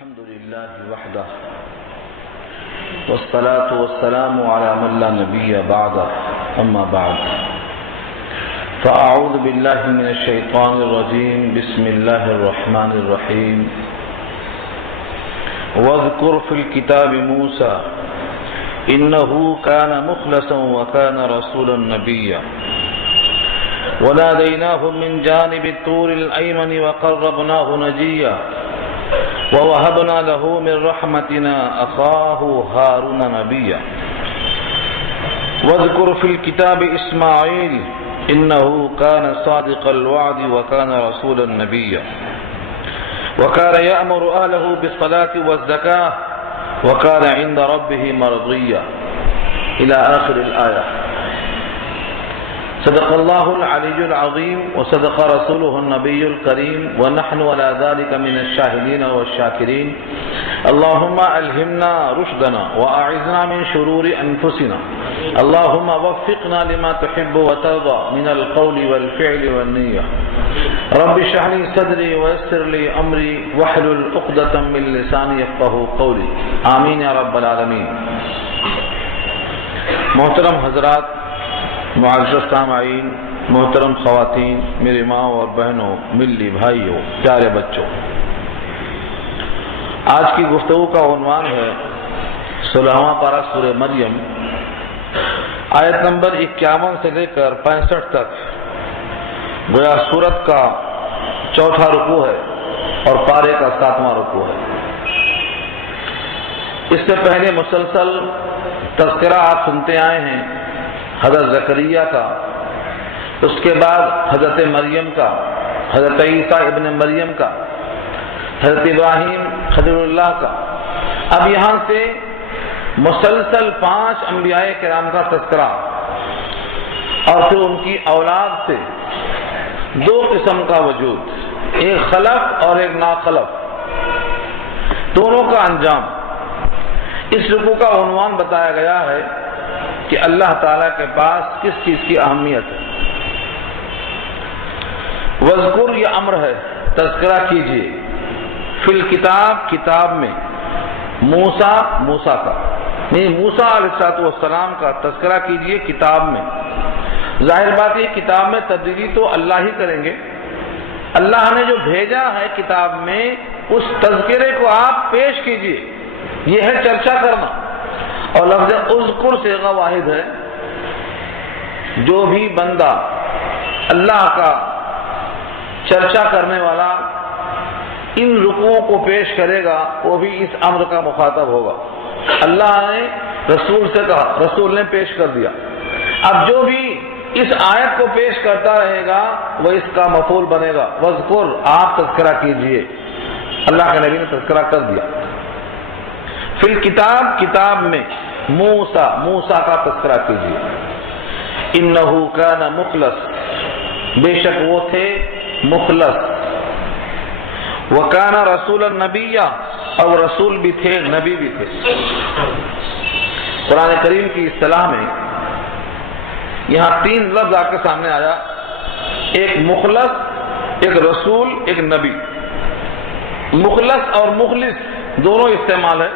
الحمد لله وحده والصلاة والسلام على من لا نبي بعده أما بعد فأعوذ بالله من الشيطان الرجيم بسم الله الرحمن الرحيم واذكر في الكتاب موسى إنه كان مخلصا وكان رسولا نبيا وناديناه من جانب الطور الأيمن وقربناه نجيا ووهبنا له من رحمتنا أخاه هارون نبيا واذكر في الكتاب إسماعيل إنه كان صادق الوعد وكان رسولا نبيا وكان يأمر أهله بالصلاة والزكاة وكان عند ربه مرضيا إلى آخر الآية. صدق الله العلي العظيم وصدق رسوله النبي الكريم ونحن على ذلك من الشاهدين والشاكرين. اللهم ألهمنا رشدنا وأعذنا من شرور أنفسنا. اللهم وفقنا لما تحب وترضى من القول والفعل والنية. رب اشرح لي صدري ويسر لي أمري واحلل عقدة من لساني يفقهوا قولي. آمين يا رب العالمين. محترم حضرات، معزز سامعین، محترم خواتین، میری ماں اور بہنوں، ملی بھائیوں، پیارے بچوں، آج کی گفتگو کا عنوان ہے 16واں پارہ سورہ مریم، آیت نمبر 51 سے لے کر 65 تک گویا سورت کا چوتھا رکوع ہے اور پارے کا 7واں رکوع ہے۔ اس سے پہلے مسلسل تذکرہ آپ سنتے آئے ہیں حضرت زکریا کا، اس کے بعد حضرت مریم کا، حضرت عیسیٰ ابن مریم کا، حضرت ابراہیم خلیل اللہ کا۔ اب یہاں سے مسلسل 5 انبیاء کرام کا تذکرہ اور پھر ان کی اولاد سے 2 قسم کا وجود، ایک خلف اور ایک ناخلف، دونوں کا انجام۔ اس رکوع کا عنوان بتایا گیا ہے کہ اللہ تعالیٰ کے پاس کس چیز کی اہمیت ہے۔ وذکر یہ امر ہے، تذکرہ کیجیے، فی الکتاب، کتاب میں، موسیٰ کا، نہیں موسیٰ علیہ السلام کا تذکرہ کیجیے کتاب میں۔ ظاہر بات یہ کتاب میں تبدیلی تو اللہ ہی کریں گے، اللہ نے جو بھیجا ہے کتاب میں اس تذکرے کو آپ پیش کیجیے، یہ ہے چرچا کرنا۔ اور لفظ اذکر صیغہ واحد ہے، جو بھی بندہ اللہ کا چرچا کرنے والا ان رکوعوں کو پیش کرے گا وہ بھی اس امر کا مخاطب ہوگا۔ اللہ نے رسول سے کہا، رسول نے پیش کر دیا، اب جو بھی اس آیت کو پیش کرتا رہے گا وہ اس کا مفعول بنے گا۔ وذکر، آپ تذکرہ کیجئے، اللہ کے نبی نے تذکرہ کر دیا۔ فی الکتاب، کتاب میں، موسیٰ کا تذکرہ کیجیے۔ انہ کان مخلص، بے شک وہ تھے مخلص، وکان رسول النبی، اور رسول بھی تھے، نبی بھی تھے۔ قرآن کریم کی اصطلاح میں یہاں 3 لفظ آپ کے سامنے آیا، ایک مخلص، ایک رسول، ایک نبی۔ مخلص اور مخلص دونوں استعمال ہے۔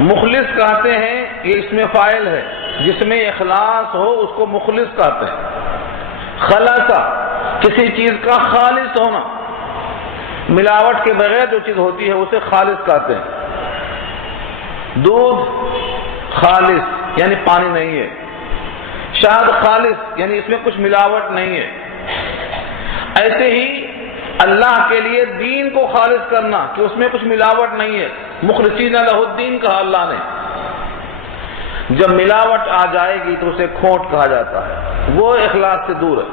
مخلص کہتے ہیں، یہ اس میں فاعل ہے، جس میں اخلاص ہو اس کو مخلص کہتے ہیں۔ خلصہ، کسی چیز کا خالص ہونا، ملاوٹ کے بغیر جو چیز ہوتی ہے اسے خالص کہتے ہیں۔ دودھ خالص یعنی پانی نہیں ہے، شہد خالص یعنی اس میں کچھ ملاوٹ نہیں ہے۔ ایسے ہی اللہ کے لیے دین کو خالص کرنا کہ اس میں کچھ ملاوٹ نہیں ہے، مخلصین لہ الدین کہا اللہ نے۔ جب ملاوٹ آ جائے گی تو اسے کھوٹ کہا جاتا ہے، وہ اخلاص سے دور ہے۔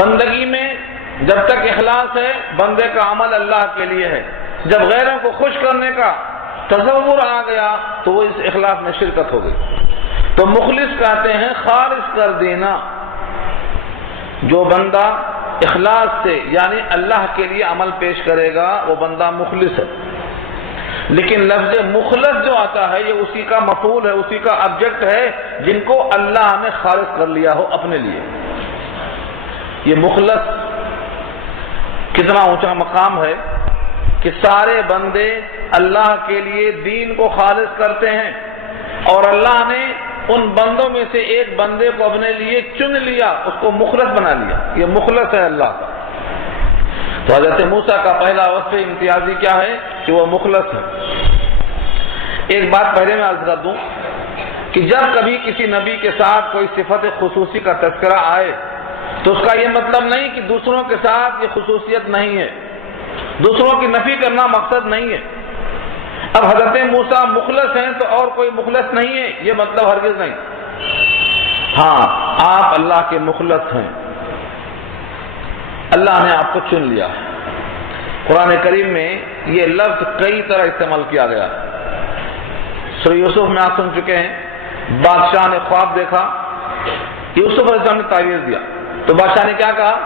بندگی میں جب تک اخلاص ہے بندے کا عمل اللہ کے لیے ہے، جب غیروں کو خوش کرنے کا تصور آ گیا تو وہ اس اخلاص میں شرکت ہو گئی۔ تو مخلص کہتے ہیں خالص کر دینا۔ جو بندہ اخلاص سے یعنی اللہ کے لیے عمل پیش کرے گا وہ بندہ مخلص ہے۔ لیکن لفظ مخلص جو آتا ہے یہ اسی کا مفعول ہے، اسی کا آبجیکٹ ہے جن کو اللہ نے خالص کر لیا ہو اپنے لیے۔ یہ مخلص کتنا اونچا مقام ہے کہ سارے بندے اللہ کے لیے دین کو خالص کرتے ہیں، اور اللہ نے ان بندوں میں سے ایک بندے کو اپنے لیے چن لیا، اس کو مخلص بنا لیا۔ یہ مخلص ہے اللہ کا۔ تو حضرت موسیٰ کا پہلا وصف امتیازی کیا ہے؟ کہ وہ مخلص ہے۔ ایک بات پہلے میں عرض کر دوں کہ جب کبھی کسی نبی کے ساتھ کوئی صفت خصوصی کا تذکرہ آئے تو اس کا یہ مطلب نہیں کہ دوسروں کے ساتھ یہ خصوصیت نہیں ہے، دوسروں کی نفی کرنا مقصد نہیں ہے۔ اب حضرت موسیٰ مخلص ہیں تو اور کوئی مخلص نہیں ہے، یہ مطلب ہرگز نہیں۔ ہاں، آپ اللہ کے مخلص ہیں، اللہ نے آپ کو چن لیا۔ قرآن کریم میں یہ لفظ کئی طرح استعمال کیا گیا ہے۔ سورہ یوسف میں آپ سن چکے ہیں، بادشاہ نے خواب دیکھا، یوسف علیہ السلام نے تعویذ دیا، تو بادشاہ نے کیا کہا؟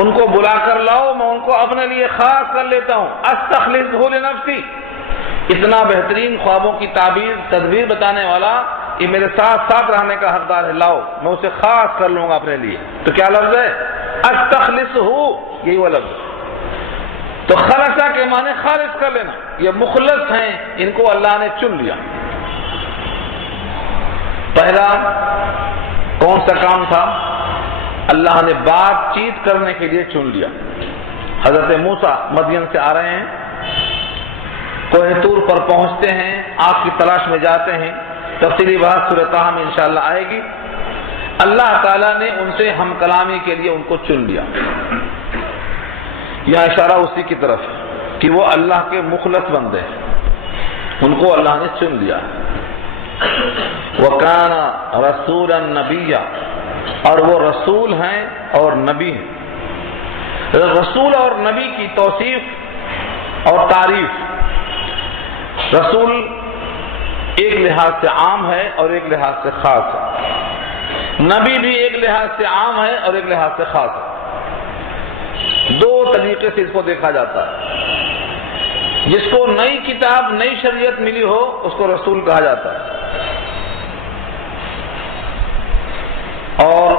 ان کو بلا کر لاؤ، میں ان کو اپنے لیے خاص کر لیتا ہوں، استخلصہ لنفسی۔ اتنا بہترین خوابوں کی تعبیر تدبیر بتانے والا یہ میرے ساتھ ساتھ رہنے کا حقدار ہے، لاؤ میں اسے خاص کر لوں گا اپنے لیے۔ تو کیا لفظ ہے؟ استخلصہ، یہی وہ لفظ۔ تو خلصہ کے معنی خالص کر لینا، یہ مخلص ہیں، ان کو اللہ نے چن لیا۔ پہلا کون سا کام تھا؟ اللہ نے بات چیت کرنے کے لیے چن لیا۔ حضرت موسیٰ مدین سے آ رہے ہیں، کوہ طور پر پہنچتے ہیں، آگ کی تلاش میں جاتے ہیں، تفصیلی بات سورہ طٰہٰ میں انشاءاللہ آئے گی۔ اللہ تعالیٰ نے ان سے ہم کلامی کے لیے ان کو چن لیا۔ یہاں اشارہ اسی کی طرف کہ وہ اللہ کے مخلص بندے ہیں، ان کو اللہ نے چن لیا۔ وَكَانَ رَسُولًا نَبِيًّا، اور وہ رسول ہیں اور نبی ہیں۔ رسول اور نبی کی توصیف اور تعریف، رسول ایک لحاظ سے عام ہے اور ایک لحاظ سے خاص ہے، نبی بھی ایک لحاظ سے عام ہے اور ایک لحاظ سے خاص ہے۔ دو طریقے سے اس کو دیکھا جاتا ہے۔ جس کو نئی کتاب نئی شریعت ملی ہو اس کو رسول کہا جاتا ہے، اور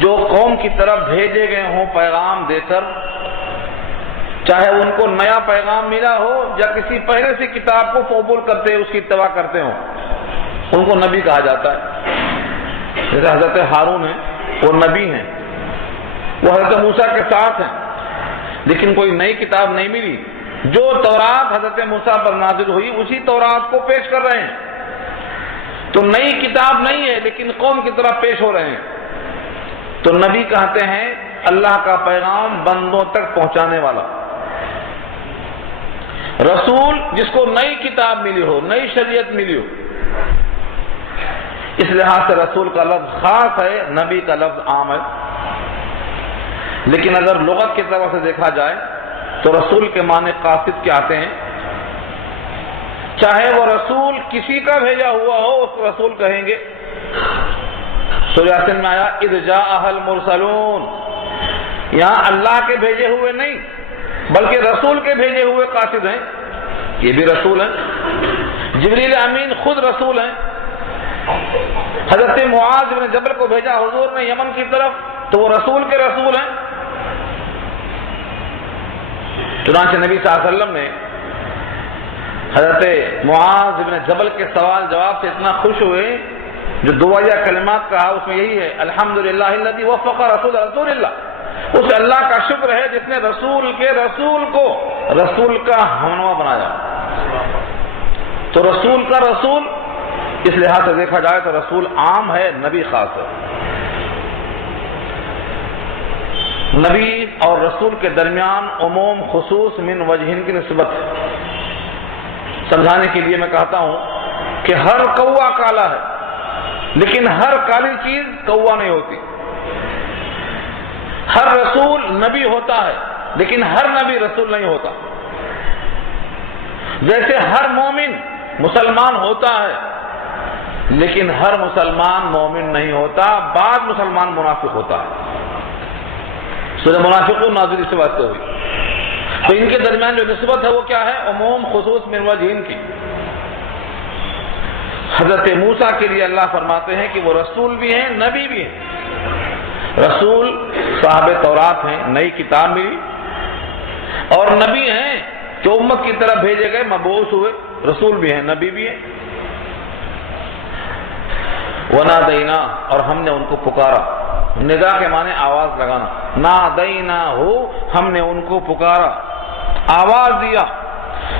جو قوم کی طرف بھیجے گئے ہوں پیغام دے کر، چاہے ان کو نیا پیغام ملا ہو یا کسی پہلے سے کتاب کو قبول کرتے اس کی اتباع کرتے ہوں، ان کو نبی کہا جاتا ہے۔ جیسے حضرت ہارون ہیں، وہ نبی ہیں، وہ حضرت موسیٰ کے ساتھ ہیں، لیکن کوئی نئی کتاب نہیں ملی۔ جو تورات حضرت موسیٰ پر نازل ہوئی اسی تورات کو پیش کر رہے ہیں، تو نئی کتاب نہیں ہے لیکن قوم کی طرف پیش ہو رہے ہیں۔ تو نبی کہتے ہیں اللہ کا پیغام بندوں تک پہنچانے والا۔ رسول جس کو نئی کتاب ملی ہو، نئی شریعت ملی ہو۔ اس لحاظ سے رسول کا لفظ خاص ہے، نبی کا لفظ عام ہے۔ لیکن اگر لغت کی طرف سے دیکھا جائے تو رسول کے معنی قاصد کے آتے ہیں، چاہے وہ رسول کسی کا بھیجا ہوا ہو اس کو رسول کہیں گے۔ سورہ یاسین میں آیا اذ جاء المرسلون، یہاں اللہ کے بھیجے ہوئے نہیں بلکہ رسول کے بھیجے ہوئے قاصد ہیں، یہ بھی رسول ہیں۔ جبریل امین خود رسول ہیں۔ حضرت معاذ بن جبل کو بھیجا حضور نے یمن کی طرف تو وہ رسول کے رسول ہیں۔ چنانچہ نبی صلی اللہ علیہ وسلم نے حضرت معاذ بن جبل کے سوال جواب سے اتنا خوش ہوئے، جو دعائیہ کلمات کہا اس میں یہی ہے الحمدللہ الذی وفق رسول اللہ، اس اللہ کا شکر ہے جس نے رسول کے رسول کو رسول کا ہمنوا بنایا۔ تو رسول کا رسول اس لحاظ سے دیکھا جائے تو رسول عام ہے، نبی خاص ہے۔ نبی اور رسول کے درمیان عموم خصوص من وجہین کی نسبت ہے۔ سمجھانے کے لیے میں کہتا ہوں کہ ہر کوا کالا ہے لیکن ہر کالی چیز کوا نہیں ہوتی۔ ہر رسول نبی ہوتا ہے لیکن ہر نبی رسول نہیں ہوتا۔ جیسے ہر مومن مسلمان ہوتا ہے لیکن ہر مسلمان مومن نہیں ہوتا، بعض مسلمان منافق ہوتا ہے۔ سورہ منافقون نازل اس واسطے ہوئی۔ تو ان کے درمیان جو نسبت ہے وہ کیا ہے؟ عموم خصوص من وجہین کی۔ حضرت موسیٰ کے لیے اللہ فرماتے ہیں کہ وہ رسول بھی ہیں، نبی بھی ہیں۔ رسول صاحب تورات ہیں، نئی کتاب ملی، اور نبی ہیں جو امت کی طرف بھیجے گئے، مبعوث ہوئے، رسول بھی ہیں، نبی بھی ہیں۔ ونادینا، اور ہم نے ان کو پکارا، ندا کے معنی آواز لگانا، نادینا ہو، ہم نے ان کو پکارا، آواز دیا،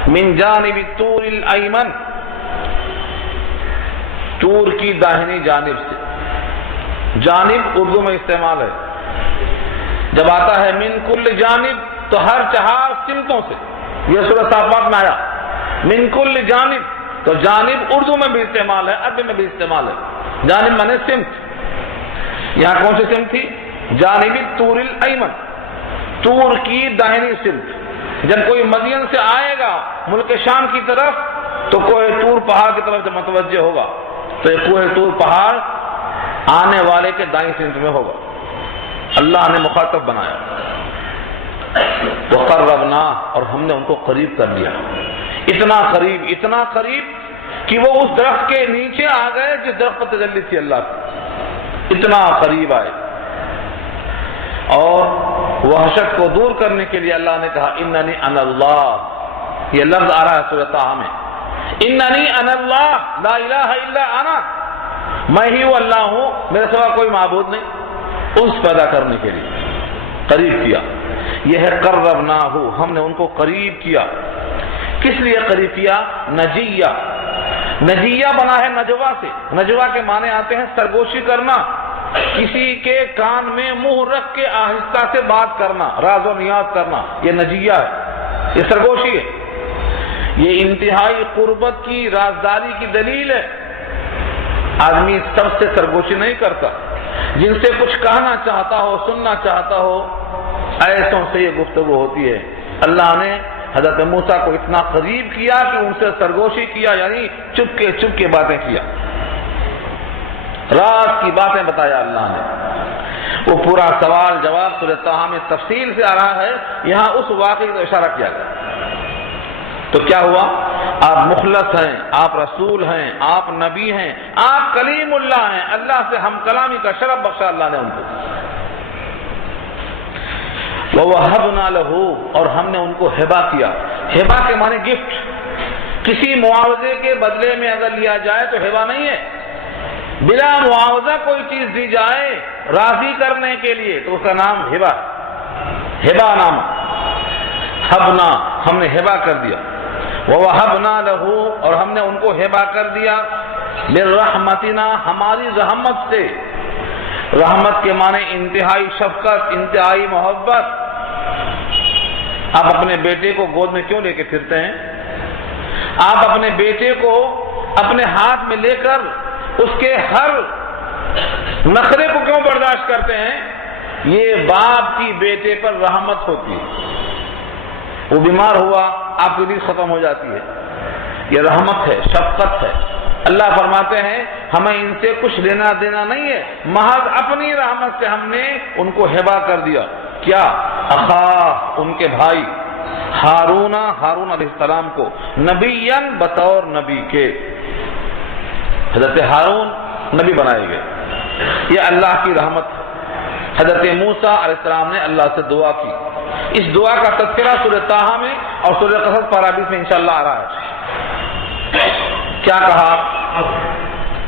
من جانب الطور الایمن، طور کی داہنی جانب سے۔ جانب اردو میں استعمال ہے، جب آتا ہے من کل جانب تو ہر چہار سمتوں سے، یہ سورہ صافات میں آیا، من کل جانب، تو جانب اردو میں بھی استعمال ہے، عربی میں بھی استعمال ہے، جانب مانے سمت۔ یہاں کون سی سمت تھی؟ جانب طور الایمن، طور کی داہنی سمت۔ جب کوئی مدین سے آئے گا ملک شام کی طرف تو کوہ طور پہاڑ کی طرف سے متوجہ ہوگا، تو یہ کوہ طور پہاڑ آنے والے کے دائیں سمت میں ہوگا، اللہ نے مخاطب بنایا۔ وقربنا، اور ہم نے ان کو قریب کر لیا، اتنا قریب کہ وہ اس درخت کے نیچے آ گئے جس درخت پر تجلی تھی اللہ کی، اتنا قریب آئے۔ اور وحشت کو دور کرنے کے لیے اللہ نے کہا اننی انا اللہ، یہ لفظ آ رہا ہے سورۃ طٰہٰ میں، اننی انا اللہ لا الہ الا انا، میں ہی وہ اللہ ہوں، میرے سوا کوئی معبود نہیں، انس پیدا کرنے کے لیے قریب کیا۔ یہ ہے قربناہ، ہم نے ان کو قریب کیا۔ کس لیے قریب کیا؟ نجیہ، نجیہ بنا ہے نجوا سے، نجوا کے معنی آتے ہیں سرگوشی کرنا، کسی کے کان میں منہ رکھ کے آہستہ سے بات کرنا، راز و نیاز کرنا، یہ نجیہ ہے، یہ سرگوشی ہے، یہ انتہائی قربت کی رازداری کی دلیل ہے۔ آدمی سب سے سرگوشی نہیں کرتا، جن سے کچھ کہنا چاہتا ہو، سننا چاہتا ہو، ایسوں سے یہ گفتگو ہوتی ہے۔ اللہ نے حضرت موسیٰ کو اتنا قریب کیا کہ ان سے سرگوشی کیا، یعنی چپ کے باتیں کیا، راز کی باتیں بتایا اللہ نے۔ وہ پورا سوال جواب سورۃ طٰہٰ میں تفصیل سے آ رہا ہے، یہاں اس واقعے کو اشارہ کیا گیا۔ تو کیا ہوا؟ آپ مخلص ہیں، آپ رسول ہیں، آپ نبی ہیں، آپ کلیم اللہ ہیں، اللہ سے ہم کلامی کا شرف بخشا اللہ نے ان کو۔ وَوَهَبْنَا لَهُ، اور ہم نے ان کو ہبہ کیا۔ ہبہ کے معنی گفٹ، کسی معاوضے کے بدلے میں اگر لیا جائے تو ہبہ نہیں ہے، بلا معاوضہ کوئی چیز دی جائے راضی کرنے کے لیے تو اس کا نام ہبہ، ہبہ نام، ہبنا، ہم نے ہبہ کر دیا۔ وَوَهَبْنَا لَهُ، اور ہم نے ان کو ہبہ کر دیا، بِرَحْمَتِنَا، ہماری رحمت سے۔ رحمت کے معنی انتہائی شفقت، انتہائی محبت۔ آپ اپنے بیٹے کو گود میں کیوں لے کے پھرتے ہیں؟ آپ اپنے بیٹے کو اپنے ہاتھ میں لے کر اس کے ہر نخرے کو کیوں برداشت کرتے ہیں؟ یہ باپ کی بیٹے پر رحمت ہوتی ہے، وہ بیمار ہوا آپ کی نیند ختم ہو جاتی ہے، یہ رحمت ہے، شفقت ہے۔ اللہ فرماتے ہیں ہمیں ان سے کچھ لینا دینا نہیں ہے، محض اپنی رحمت سے ہم نے ان کو ہبہ کر دیا۔ کیا؟ اخا، ان کے بھائی، ہارون علیہ السلام کو، نبیًا، بطور نبی کے، حضرت ہارون نبی بنائے گئے، یہ اللہ کی رحمت ہے۔ حضرت موسیٰ علیہ السلام نے اللہ سے دعا کی، اس دعا کا تذکرہ سورۃ طٰہٰ میں اور سورۃ قصص پارہ 20 میں انشاءاللہ آ رہا ہے۔ کیا کہا؟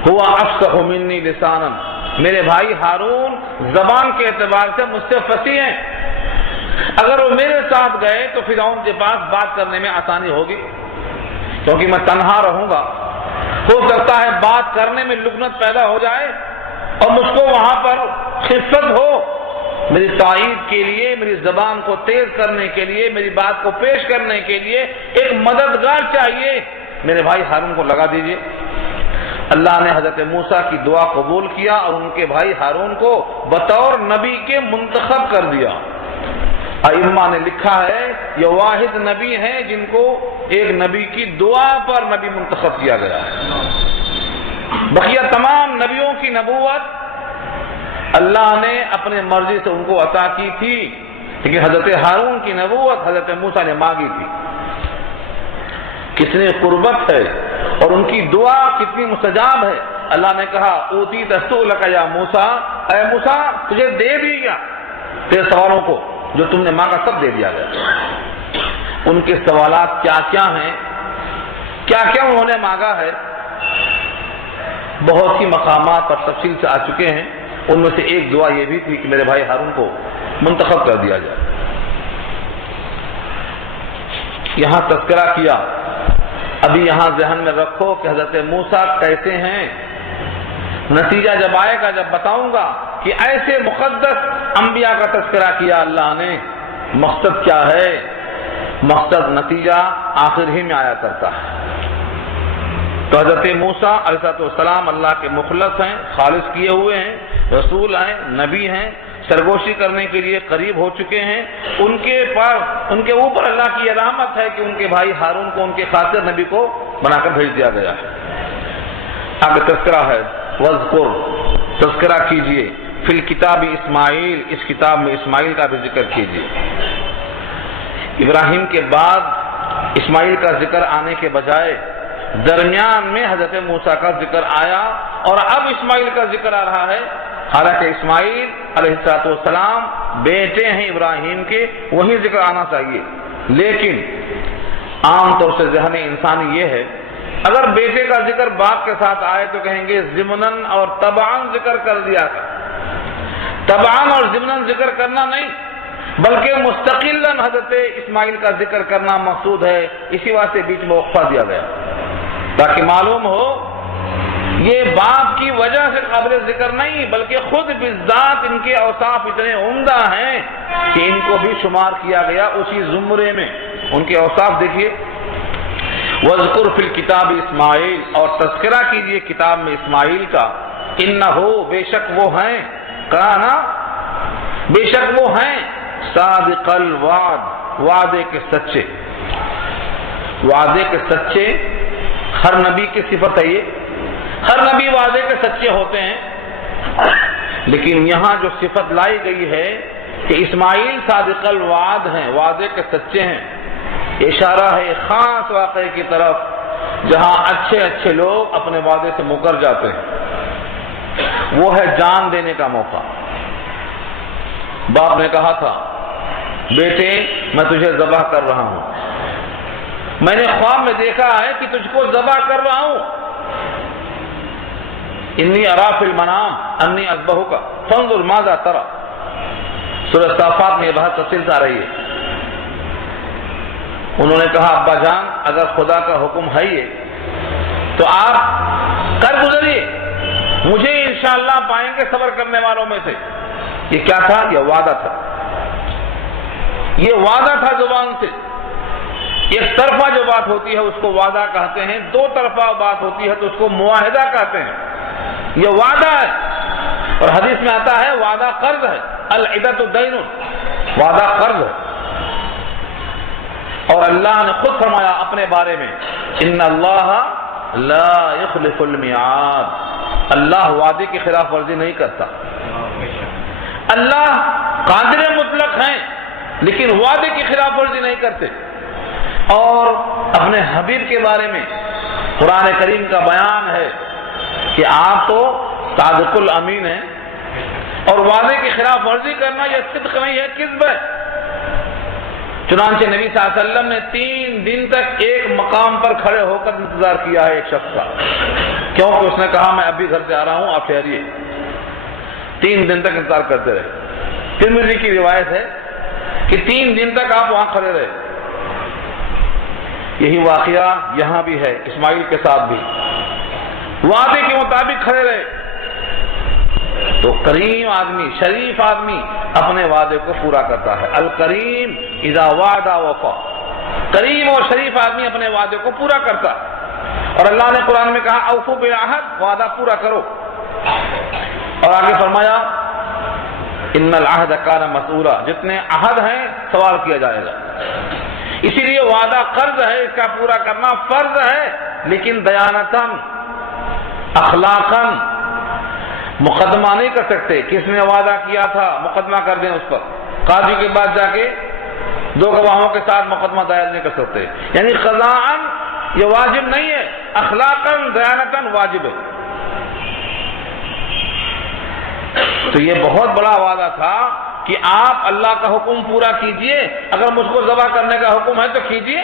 ہوا افصح منی لسانا، میرے بھائی ہارون زبان کے اعتبار سے مجھ سے فصیح ہیں، اگر وہ میرے ساتھ گئے تو فرعون کے پاس بات کرنے میں آسانی ہوگی، کیونکہ میں تنہا رہوں گا، ہو سکتا ہے بات کرنے میں لکنت پیدا ہو جائے اور مجھ کو وہاں پر خفت ہو، میری تائید کے لیے، میری زبان کو تیز کرنے کے لیے، میری بات کو پیش کرنے کے لیے ایک مددگار چاہیے، میرے بھائی ہارون کو لگا دیجئے۔ اللہ نے حضرت موسیٰ کی دعا قبول کیا اور ان کے بھائی ہارون کو بطور نبی کے منتخب کر دیا۔ ائمہ نے لکھا ہے یہ واحد نبی ہیں جن کو ایک نبی کی دعا پر نبی منتخب کیا گیا ہے، بقیہ تمام نبیوں کی نبوت اللہ نے اپنے مرضی سے ان کو عطا کی تھی، لیکن حضرت ہارون کی نبوت حضرت موسیٰ نے مانگی تھی۔ کتنی قربت ہے اور ان کی دعا کتنی مستجاب ہے۔ اللہ نے کہا اوتیت سؤلک یا موسیٰ، اے موسیٰ تجھے دے دیا گیا، تیرے سوالوں کو جو تم نے مانگا سب دے دیا گیا۔ ان کے سوالات کیا کیا ہیں، کیا کیا انہوں نے مانگا ہے، بہت سی مقامات پر تفصیل سے آ چکے ہیں۔ ان میں سے ایک دعا یہ بھی تھی کہ میرے بھائی ہارون کو منتخب کر دیا جائے۔ یہاں تذکرہ کیا، ابھی یہاں ذہن میں رکھو کہ حضرت موسیٰ کیسے ہیں۔ نتیجہ جب آئے گا، جب بتاؤں گا کہ ایسے مقدس انبیاء کا تذکرہ کیا اللہ نے، مقصد کیا ہے، مقصد نتیجہ آخر ہی میں آیا کرتا ہے۔ تو حضرت موسیٰ علیہ السلام اللہ کے مخلص ہیں، خالص کیے ہوئے ہیں، رسول ہیں، نبی ہیں، سرگوشی کرنے کے لیے قریب ہو چکے ہیں۔ ان کے اوپر اللہ کی یہ رحمت ہے کہ ان کے بھائی ہارون کو ان کے خاطر نبی کو بنا کر بھیج دیا گیا ہے۔ آگے تذکرہ ہے، وذکر، تذکرہ کیجئے، فی الکتاب اسماعیل، اس کتاب میں اسماعیل کا بھی ذکر کیجئے۔ ابراہیم کے بعد اسماعیل کا ذکر آنے کے بجائے درمیان میں حضرت موسیٰ کا ذکر آیا، اور اب اسماعیل کا ذکر آ رہا ہے۔ حالانکہ اسماعیل علیہ السلام بیٹے ہیں ابراہیم کے، وہی ذکر آنا چاہیے، لیکن عام طور سے ذہن انسانی یہ ہے اگر بیٹے کا ذکر باپ کے ساتھ آئے تو کہیں گے ضمناً اور تبعاً ذکر کر دیا تھا۔ تبعاً اور ضمناً ذکر کرنا نہیں، بلکہ مستقلاً حضرت اسماعیل کا ذکر کرنا مقصود ہے، اسی واسطے بیچ میں وقفہ دیا گیا تاکہ معلوم ہو یہ باپ کی وجہ سے قابل ذکر نہیں، بلکہ خود بالذات ان کے اوصاف اتنے عمدہ ہیں کہ ان کو بھی شمار کیا گیا اسی زمرے میں۔ ان کے اوصاف دیکھیے، وَاذْكُرْ فِي الْكِتَابِ اسماعیل، اور تذکرہ کیجئے کتاب میں اسماعیل کا، اِنَّهُ، بے شک وہ ہیں، کانا، بے شک وہ ہیں، صادق الوعد، وعدے کے سچے۔ وعدے کے سچے ہر نبی کی صفت ہے، یہ ہر نبی وعدے کے سچے ہوتے ہیں، لیکن یہاں جو صفت لائی گئی ہے کہ اسماعیل صادق الوعد ہیں، وعدے کے سچے ہیں، اشارہ ہے ایک خاص واقعے کی طرف جہاں اچھے اچھے لوگ اپنے وعدے سے مکر جاتے ہیں۔ وہ ہے جان دینے کا موقع۔ باپ نے کہا تھا، بیٹے میں تجھے ذبح کر رہا ہوں، میں نے خواب میں دیکھا ہے کہ تجھ کو ذبح کر رہا ہوں، انی ارا فی المنام انی اذبحک فانظر ماذا تری۔ سورہ صافات میں یہ بات تفصیل سے آ رہی ہے۔ انہوں نے کہا، ابا جان اگر خدا کا حکم ہے یہ تو آپ کر گزریے، مجھے انشاءاللہ پائیں گے صبر کرنے والوں میں سے۔ یہ کیا تھا؟ یہ وعدہ تھا، یہ وعدہ تھا زبان سے۔ ایک طرفہ جو بات ہوتی ہے اس کو وعدہ کہتے ہیں، دو طرفہ بات ہوتی ہے تو اس کو معاہدہ کہتے ہیں۔ یہ وعدہ ہے، اور حدیث میں آتا ہے وعدہ قرض ہے، العدۃ دین، وعدہ قرض ہے۔ اور اللہ نے خود فرمایا اپنے بارے میں، ان اللہ لا یخلف المیعاد، اللہ وعدے کی خلاف ورزی نہیں کرتا۔ اللہ قادر مطلق ہیں لیکن وعدے کی خلاف ورزی نہیں کرتے۔ اور اپنے حبیب کے بارے میں قرآن کریم کا بیان ہے کہ آپ تو صادق الامین ہیں، اور وعدے کی خلاف ورزی کرنا یہ صدق نہیں ہے، کذب ہے۔ چنانچہ نبی صلی اللہ علیہ وسلم نے 3 دن تک ایک مقام پر کھڑے ہو کر انتظار کیا ہے ایک شخص کا، کیونکہ اس نے کہا میں ابھی گھر سے آ رہا ہوں، آپ ٹھہریے۔ 3 دن تک انتظار کرتے رہے۔ ترمذی کی روایت ہے کہ 3 دن تک آپ وہاں کھڑے رہے۔ یہی واقعہ یہاں بھی ہے، اسماعیل کے ساتھ بھی وعدے کے مطابق کھڑے رہے۔ تو کریم آدمی، شریف آدمی اپنے وعدے کو پورا کرتا ہے۔ الکریم اذا وعد وفا، کریم اور شریف آدمی اپنے وعدے کو پورا کرتا ہے۔ اور اللہ نے قرآن میں کہا اوفوا بالعہد، وعدہ پورا کرو۔ اور آگے فرمایا ان العہد کان مسئولا، جتنے عہد ہیں سوال کیا جائے گا۔ اسی لیے وعدہ قرض ہے، اس کا پورا کرنا فرض ہے، لیکن دیانتاً، اخلاقاً مقدمہ نہیں کر سکتے۔ کس نے وعدہ کیا تھا مقدمہ کر دیں اس پر، قاضی کے بعد جا کے 2 گواہوں کے ساتھ مقدمہ دائر نہیں کر سکتے۔ یعنی قضاءً یہ واجب نہیں ہے، اخلاقاً دیانتاً واجب ہے۔ تو یہ بہت بڑا وعدہ تھا کہ آپ اللہ کا حکم پورا کیجئے، اگر مجھ کو ذبح کرنے کا حکم ہے تو کیجئے،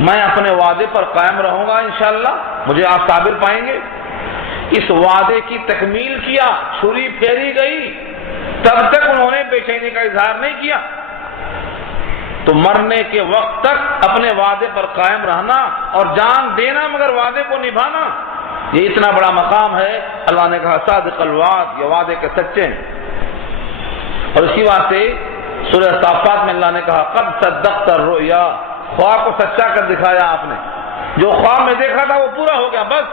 میں اپنے وعدے پر قائم رہوں گا انشاءاللہ، مجھے آپ صابر پائیں گے۔ اس وعدے کی تکمیل کیا، چھری پھیری گئی، تب تک انہوں نے بے چینی کا اظہار نہیں کیا۔ تو مرنے کے وقت تک اپنے وعدے پر قائم رہنا اور جان دینا مگر وعدے کو نبھانا، یہ اتنا بڑا مقام ہے۔ اللہ نے کہا صادق الوعد، یہ وعدے کے سچے ہیں۔ اور اسی واسطے سورہ صافات میں اللہ نے کہا قد صدقت الرؤیا، خواب کو سچا کر دکھایا آپ نے، جو خواب میں دیکھا تھا وہ پورا ہو گیا، بس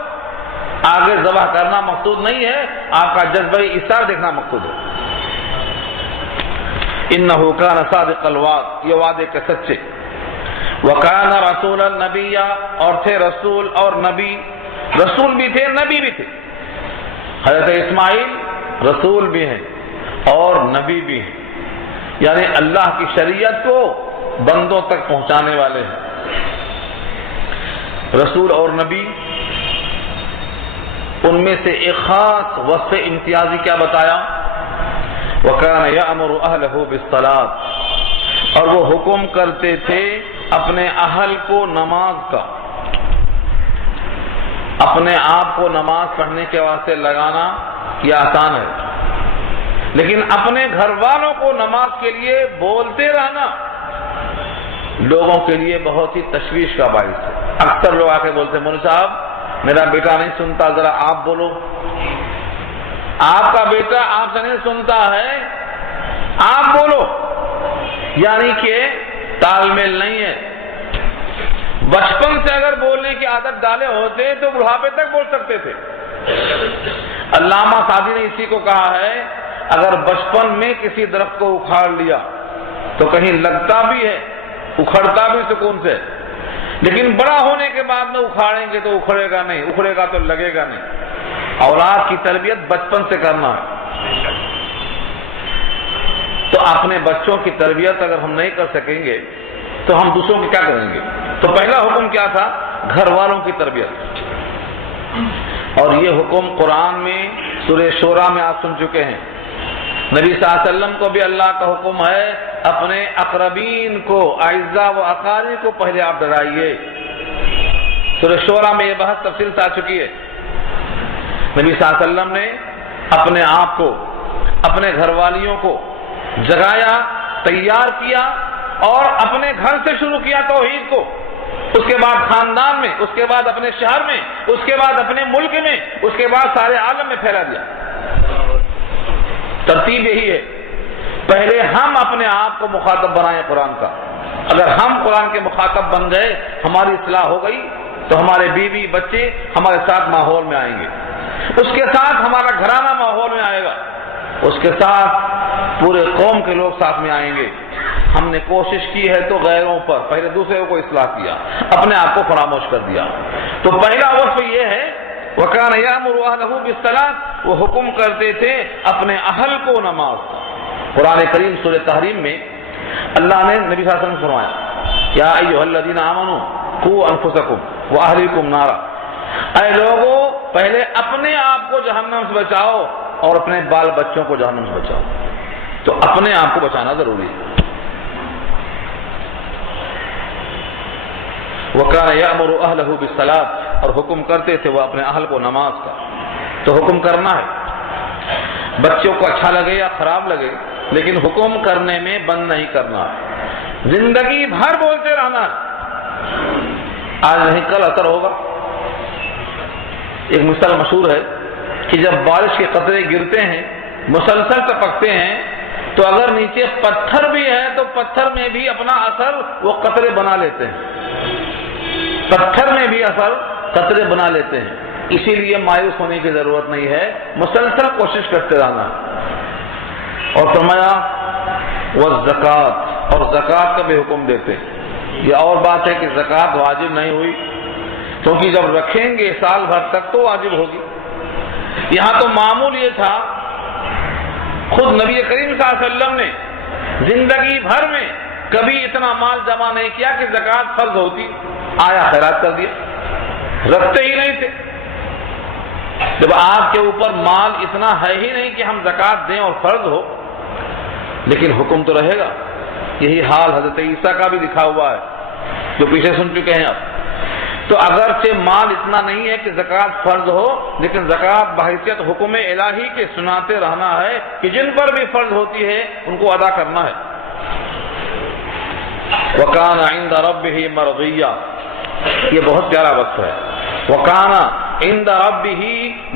آگے ذبح کرنا مقصود نہیں ہے، آپ کا جذبہ ایثار دیکھنا مقصود ہے۔ انہ کان صادق الوعد، یہ وعدے کے سچے۔ وکان رسولا نبیا، اور تھے رسول اور نبی، رسول بھی تھے نبی بھی تھے۔ حضرت اسماعیل رسول بھی ہیں اور نبی بھی ہیں، یعنی اللہ کی شریعت کو بندوں تک پہنچانے والے ہیں۔ رسول اور نبی، ان میں سے ایک خاص وصف امتیازی کیا بتایا؟ وَكَانَ يَأْمُرُ أَهْلَهُ بِالصَّلَاةِ، اور وہ حکم کرتے تھے اپنے اہل کو نماز کا۔ اپنے آپ کو نماز پڑھنے کے واسطے لگانا یہ آسان ہے، لیکن اپنے گھر والوں کو نماز کے لیے بولتے رہنا لوگوں کے لیے بہت ہی تشویش کا باعث ہے۔ اکثر لوگ آ کے بولتے ہیں مولوی صاحب میرا بیٹا نہیں سنتا، ذرا آپ بولو۔ آپ کا بیٹا آپ سے نہیں سنتا ہے، آپ بولو، یعنی کہ تال میل نہیں ہے۔ بچپن سے اگر بولنے کی عادت ڈالے ہوتے تو بڑھاپے تک بول سکتے تھے۔ علامہ سعدی نے اسی کو کہا ہے اگر بچپن میں کسی درخت کو اکھاڑ لیا تو کہیں لگتا بھی ہے، اکھڑتا بھی سکون سے، لیکن بڑا ہونے کے بعد میں اکھاڑیں گے تو اکھڑے گا نہیں، اکھڑے گا تو لگے گا نہیں۔ اولاد کی تربیت بچپن سے کرنا ہے۔ تو اپنے بچوں کی تربیت اگر ہم نہیں کر سکیں گے تو ہم دوسروں کی کیا کریں گے؟ تو پہلا حکم کیا تھا؟ گھر والوں کی تربیت، اور یہ حکم قرآن میں سورہ شورى میں آپ سن چکے ہیں۔ نبی صلی اللہ علیہ وسلم کو بھی اللہ کا حکم ہے اپنے اقربین کو، اعزاء و اقارب کو پہلے آپ ڈرائیے۔ سورہ شورى میں یہ بحث تفصیل سے آ چکی ہے۔ نبی صلی اللہ علیہ وسلم نے اپنے آپ کو، اپنے گھر والیوں کو جگایا، تیار کیا، اور اپنے گھر سے شروع کیا توحید کو، اس کے بعد خاندان میں، اس کے بعد اپنے شہر میں، اس کے بعد اپنے ملک میں، اس کے بعد سارے عالم میں پھیلا دیا۔ ترتیب یہی ہے، پہلے ہم اپنے آپ کو مخاطب بنائیں قرآن کا۔ اگر ہم قرآن کے مخاطب بن گئے، ہماری اصلاح ہو گئی، تو ہمارے بیوی بچے ہمارے ساتھ ماحول میں آئیں گے، اس کے ساتھ ہمارا گھرانہ ماحول میں آئے گا، اس کے ساتھ پورے قوم کے لوگ ساتھ میں آئیں گے۔ ہم نے کوشش کی ہے تو غیروں پر، پہلے دوسرے کو اصلاح کیا، اپنے آپ کو فراموش کر دیا۔ تو پہلا وصف یہ ہے وَكَانَ يَأْمُرُ أَهْلَهُ بِالصَّلَاةِ، وہ حکم کرتے تھے اپنے اہل کو نماز کا۔ قرآن کریم سورہ تحریم میں اللہ نے نبی صلی اللہ علیہ وسلم فرمایا یا ایھا الذین آمنوا قوا انفسکم واہلیکم نارا، اے لوگوں پہلے اپنے آپ کو جہنم سے بچاؤ اور اپنے بال بچوں کو جہنم سے بچاؤ۔ تو اپنے آپ کو بچانا ضروری ہے۔ وَكَانَ يَأْمُرُ أَهْلَهُ بِالصَّلَاةِ، اور حکم کرتے تھے وہ اپنے اہل کو نماز کا۔ تو حکم کرنا ہے، بچوں کو اچھا لگے یا خراب لگے، لیکن حکم کرنے میں بند نہیں کرنا ہے، زندگی بھر بولتے رہنا ہے۔ آج نہیں کل اثر ہوگا۔ ایک مثال مشہور ہے کہ جب بارش کے قطرے گرتے ہیں، مسلسل ٹپکتے ہیں، تو اگر نیچے پتھر بھی ہے تو پتھر میں بھی اپنا اثر وہ قطرے بنا لیتے ہیں، پتھر میں بھی اثر قطرے بنا لیتے ہیں۔ اسی لیے مایوس ہونے کی ضرورت نہیں ہے، مسلسل کوشش کرتے رہنا۔ اور فرمایا والزکوٰۃ، اور زکوٰۃ کا بھی حکم دیتے۔ یہ اور بات ہے کہ زکوٰۃ واجب نہیں ہوئی، کیونکہ جب رکھیں گے سال بھر تک تو واجب ہوگی۔ یہاں تو معمول یہ تھا، خود نبی کریم صلی اللہ علیہ وسلم نے زندگی بھر میں کبھی اتنا مال جمع نہیں کیا کہ زکوٰۃ فرض ہوتی، آیا خیرات کر دیا، رکھتے ہی نہیں تھے۔ جب آپ کے اوپر مال اتنا ہے ہی نہیں کہ ہم زکوٰۃ دیں اور فرض ہو، لیکن حکم تو رہے گا. یہی حال حضرت عیسیٰ کا بھی لکھا ہوا ہے جو پیچھے سن چکے ہیں آپ. تو اگرچہ مال اتنا نہیں ہے کہ زکوٰۃ فرض ہو، لیکن زکوٰۃ بحیثیت حکم الہی کے سناتے رہنا ہے کہ جن پر بھی فرض ہوتی ہے ان کو ادا کرنا ہے. وَكَانَ عِندَ رَبِّهِ مَرْضِيًّا، یہ بہت پیارا وصف ہے. وَكَانَ عِندَ رَبِّهِ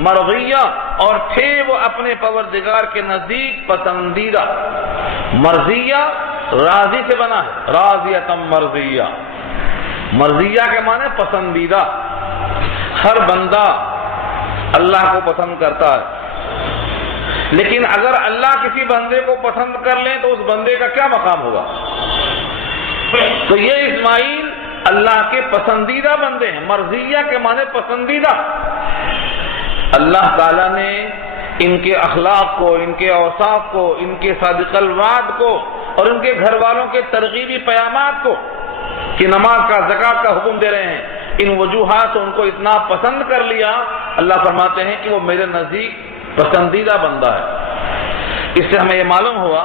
مَرْضِيًّا، اور تھے وہ اپنے پروردگار کے نزدیک پسندیدہ. مرضیہ راضی سے بنا ہے، راضیۃ مرضیہ. مرضیہ کے معنی پسندیدہ. ہر بندہ اللہ کو پسند کرتا ہے، لیکن اگر اللہ کسی بندے کو پسند کر لیں تو اس بندے کا کیا مقام ہوگا؟ تو یہ اسماعیل اللہ کے پسندیدہ بندے ہیں. مرضیہ کے معنی پسندیدہ. اللہ تعالیٰ نے ان کے اخلاق کو، ان کے اوصاف کو، ان کے صادق الوعد کو اور ان کے گھر والوں کے ترغیبی پیامات کو کہ نماز کا، زکوٰۃ کا حکم دے رہے ہیں، ان وجوہات ان کو اتنا پسند کر لیا. اللہ فرماتے ہیں کہ وہ میرے نزدیک پسندیدہ بندہ ہے. اس سے ہمیں یہ معلوم ہوا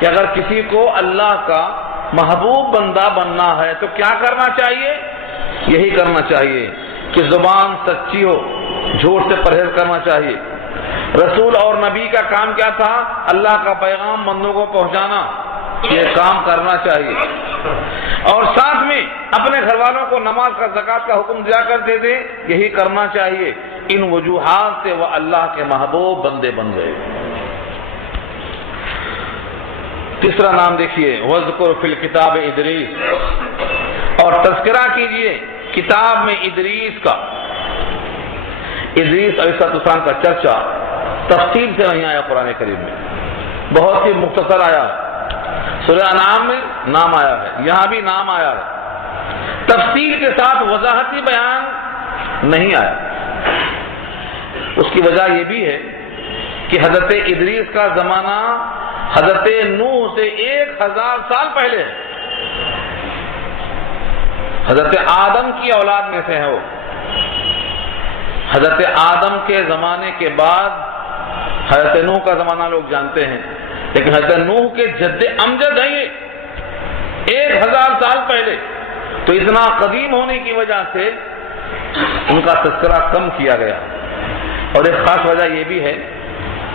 کہ اگر کسی کو اللہ کا محبوب بندہ بننا ہے تو کیا کرنا چاہیے؟ یہی کرنا چاہیے کہ زبان سچی ہو، جھوٹ سے پرہیز کرنا چاہیے. رسول اور نبی کا کام کیا تھا؟ اللہ کا پیغام بندوں کو پہنچانا. یہ کام کرنا چاہیے. اور ساتھ میں اپنے گھر والوں کو نماز کا، زکوٰۃ کا حکم دیا کرتے تھے. یہی کرنا چاہیے. ان وجوہات سے وہ اللہ کے محبوب بندے بن گئے. تیسرا نام دیکھیے، وَاذْكُرْ فِي الْكِتَابِ ادریس، اور تذکرہ کیجئے کتاب میں ادریس کا. ادریس علیہ السلام کا چرچا تفصیل سے نہیں آیا قرآن کریم میں، بہت ہی مختصر آیا ہے. سورہ انعام میں نام آیا ہے، یہاں بھی نام آیا ہے، تفصیل کے ساتھ وضاحتی بیان نہیں آیا. اس کی وجہ یہ بھی ہے کہ حضرت ادریس کا زمانہ حضرت نوح سے 1000 سال پہلے ہے. حضرت آدم کی اولاد میں سے ہے وہ. حضرت آدم کے زمانے کے بعد حضرت نوح کا زمانہ لوگ جانتے ہیں، لیکن حضرت نوح کے جد امجد ہیں یہ 1000 سال پہلے. تو اتنا قدیم ہونے کی وجہ سے ان کا تذکرہ کم کیا گیا. اور ایک خاص وجہ یہ بھی ہے،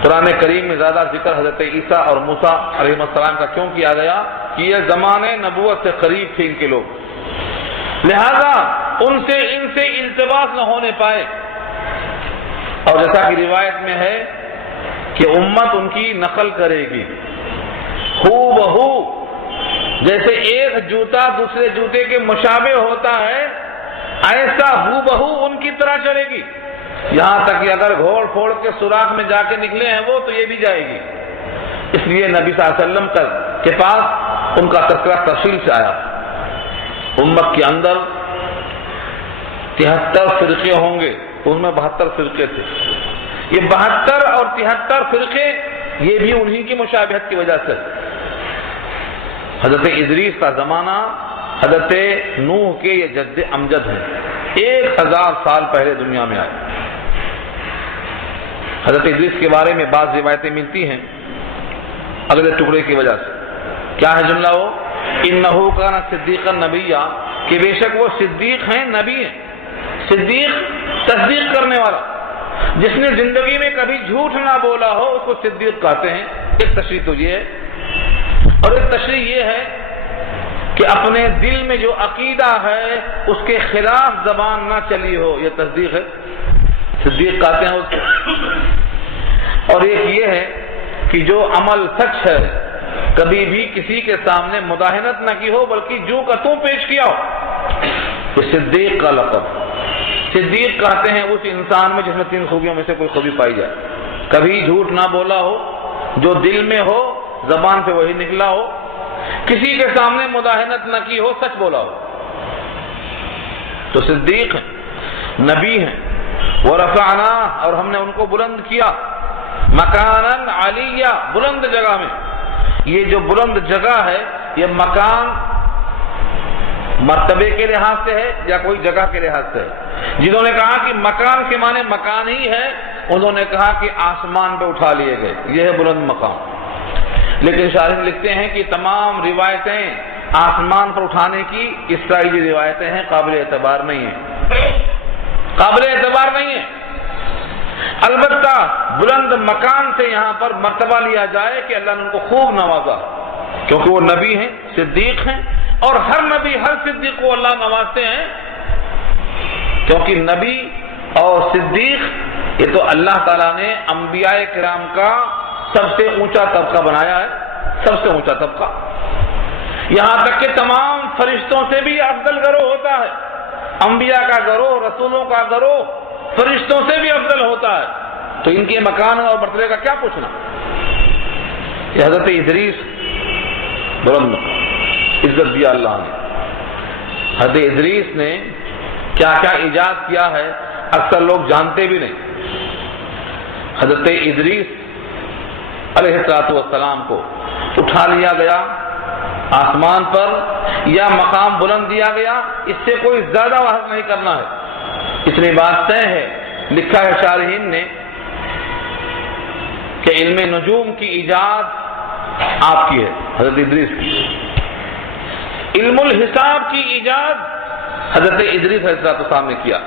قرآن کریم میں زیادہ ذکر حضرت عیسیٰ اور موسیٰ علیہ السلام کا کیوں کیا گیا کہ یہ زمانے نبوت سے قریب تھے ان کے لوگ، لہذا ان سے التباس نہ ہونے پائے. اور جیسا کہ روایت میں ہے کہ امت ان کی نقل کرے گی ہو بہو، جیسے ایک جوتا دوسرے جوتے کے مشابہ ہوتا ہے، ایسا ہو بہو ان کی طرح چلے گی. یہاں تک کہ اگر گھوڑ پھوڑ کے سوراخ میں جا کے نکلے ہیں وہ تو یہ بھی جائے گی. اس لیے نبی صلی اللہ علیہ وسلم کے پاس ان کا تذکرہ تفصیل سے آیا. امت کے اندر 73 فرقے ہوں گے، ان میں 72 فرقے تھے. یہ 72 اور 73 فرقے یہ بھی انہی کی مشابہت کی وجہ سے. حضرت ادریس کا زمانہ حضرت نوح کے یہ جد امجد ہیں، 1000 سال پہلے دنیا میں آئے. حضرت ادریس کے بارے میں بعض روایتیں ملتی ہیں اگلے ٹکڑے کی وجہ سے. کیا ہے جملہ وہ؟ انہو کان صدیقا نبیّا، کہ بے شک وہ صدیق ہیں، نبی ہیں. صدیق تصدیق کرنے والا، جس نے زندگی میں کبھی جھوٹ نہ بولا ہو اس کو صدیق کہتے ہیں. ایک تشریح تو یہ ہے، اور ایک تشریح یہ ہے کہ اپنے دل میں جو عقیدہ ہے اس کے خلاف زبان نہ چلی ہو، یہ تصدیق ہے، صدیق کہتے ہیں اس کو. اور ایک یہ ہے کہ جو عمل سچ ہے کبھی بھی کسی کے سامنے مداہنت نہ کی ہو بلکہ جو کا توں پیش کیا ہو، یہ صدیق کا لقب. صدیق کہتے ہیں اس انسان میں جس میں 3 خوبیوں میں سے کوئی خوبی پائی جائے. کبھی جھوٹ نہ بولا ہو، جو دل میں ہو زبان سے وہی نکلا ہو، کسی کے سامنے مداہنت نہ کی ہو، سچ بولا ہو، تو صدیق ہیں، نبی ہیں. وَرَفَعْنَاهُ، اور ہم نے ان کو بلند کیا، مکاناً علیہ، بلند جگہ میں. یہ جو بلند جگہ ہے یہ مکان مرتبے کے لحاظ سے ہے یا کوئی جگہ کے لحاظ سے ہے؟ جنہوں نے کہا کہ مکان کے معنی مکان ہی ہے، انہوں نے کہا کہ آسمان پہ اٹھا لیے گئے، یہ ہے بلند مقام. لیکن شارح لکھتے ہیں کہ تمام روایتیں آسمان پر اٹھانے کی اسرائیلی روایتیں ہیں، قابل اعتبار نہیں ہیں، قابل اعتبار نہیں ہیں۔ البتہ بلند مکان سے یہاں پر مرتبہ لیا جائے کہ اللہ نے ان کو خوب نوازا، کیونکہ وہ نبی ہیں، صدیق ہیں، اور ہر نبی ہر صدیق کو اللہ نوازتے ہیں، کیونکہ نبی اور صدیق یہ تو اللہ تعالیٰ نے انبیاء کرام کا سب سے اونچا طبقہ بنایا ہے، سب سے اونچا طبقہ، یہاں تک کہ تمام فرشتوں سے بھی افضل گروہ ہوتا ہے، انبیاء کا گروہ، رسولوں کا گروہ فرشتوں سے بھی افضل ہوتا ہے، تو ان کے مکان اور مرتبے کا کیا پوچھنا۔ یہ حضرت ادریس بلند مقام، عزت دیا اللہ نے۔ حضرت ادریس نے کیا کیا ایجاد کیا ہے اکثر لوگ جانتے بھی نہیں۔ حضرت ادریس علیہ السلام کو اٹھا لیا گیا آسمان پر یا مقام بلند دیا گیا، اس سے کوئی زیادہ بحث نہیں کرنا ہے، اتنی بات طے ہے۔ لکھا ہے شارحین نے کہ علم نجوم کی ایجاد آپ کی ہے، حضرت ادریس کی۔ علم الحساب کی ایجاد حضرت ادریس علیہ السلام نے کیا،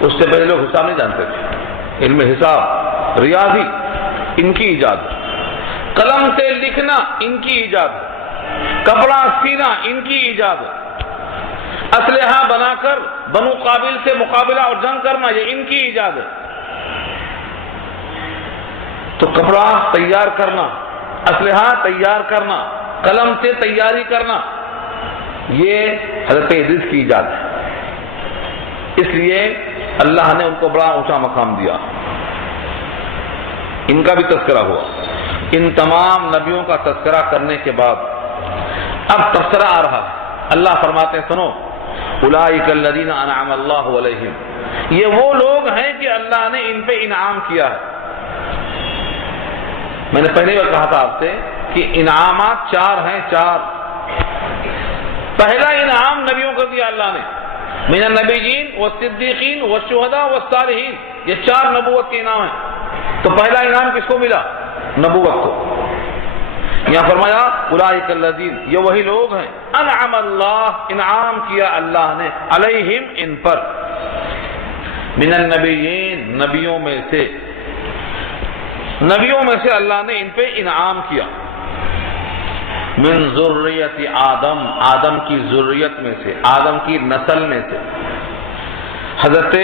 اس سے پہلے لوگ حساب نہیں جانتے تھے۔ علم حساب، ریاضی ان کی ایجاد، قلم سے لکھنا ان کی ایجاد، کپڑا سینا ان کی ایجاد، اسلحہ بنا کر بنو قابل سے مقابلہ اور جنگ کرنا یہ ان کی ایجاد ہے۔ تو کپڑا تیار کرنا، اسلحہ تیار کرنا، قلم سے تیاری کرنا، یہ حضرت ادریس کی ایجاد ہے، اس لیے اللہ نے ان کو بڑا اونچا مقام دیا۔ ان کا بھی تذکرہ ہوا۔ ان تمام نبیوں کا تذکرہ کرنے کے بعد اب تذکرہ آ رہا ہے۔ اللہ فرماتے ہیں سنو، اولئک الذین انعم اللہ علیہم، یہ وہ لوگ ہیں کہ اللہ نے ان پہ انعام کیا ہے۔ میں نے پہلے بھی کہا تھا آپ سے کہ انعامات چار ہیں، چار۔ پہلا انعام نبیوں کو دیا اللہ نے، من النبیین والصدیقین والشہداء والصالحین، یہ چار نبوت کے انعام ہیں۔ تو پہلا انعام کس کو ملا؟ نبوت کو۔ یہاں فرمایا اولئک الذین، یہ وہی لوگ ہیں، انعم اللہ، انعام کیا اللہ نے، علیہم، ان پر، من النبیین، نبیوں میں سے، نبیوں میں سے اللہ نے ان پہ انعام کیا، من ذریت آدم، آدم کی ذریت میں سے، آدم کی نسل میں سے۔ حضرت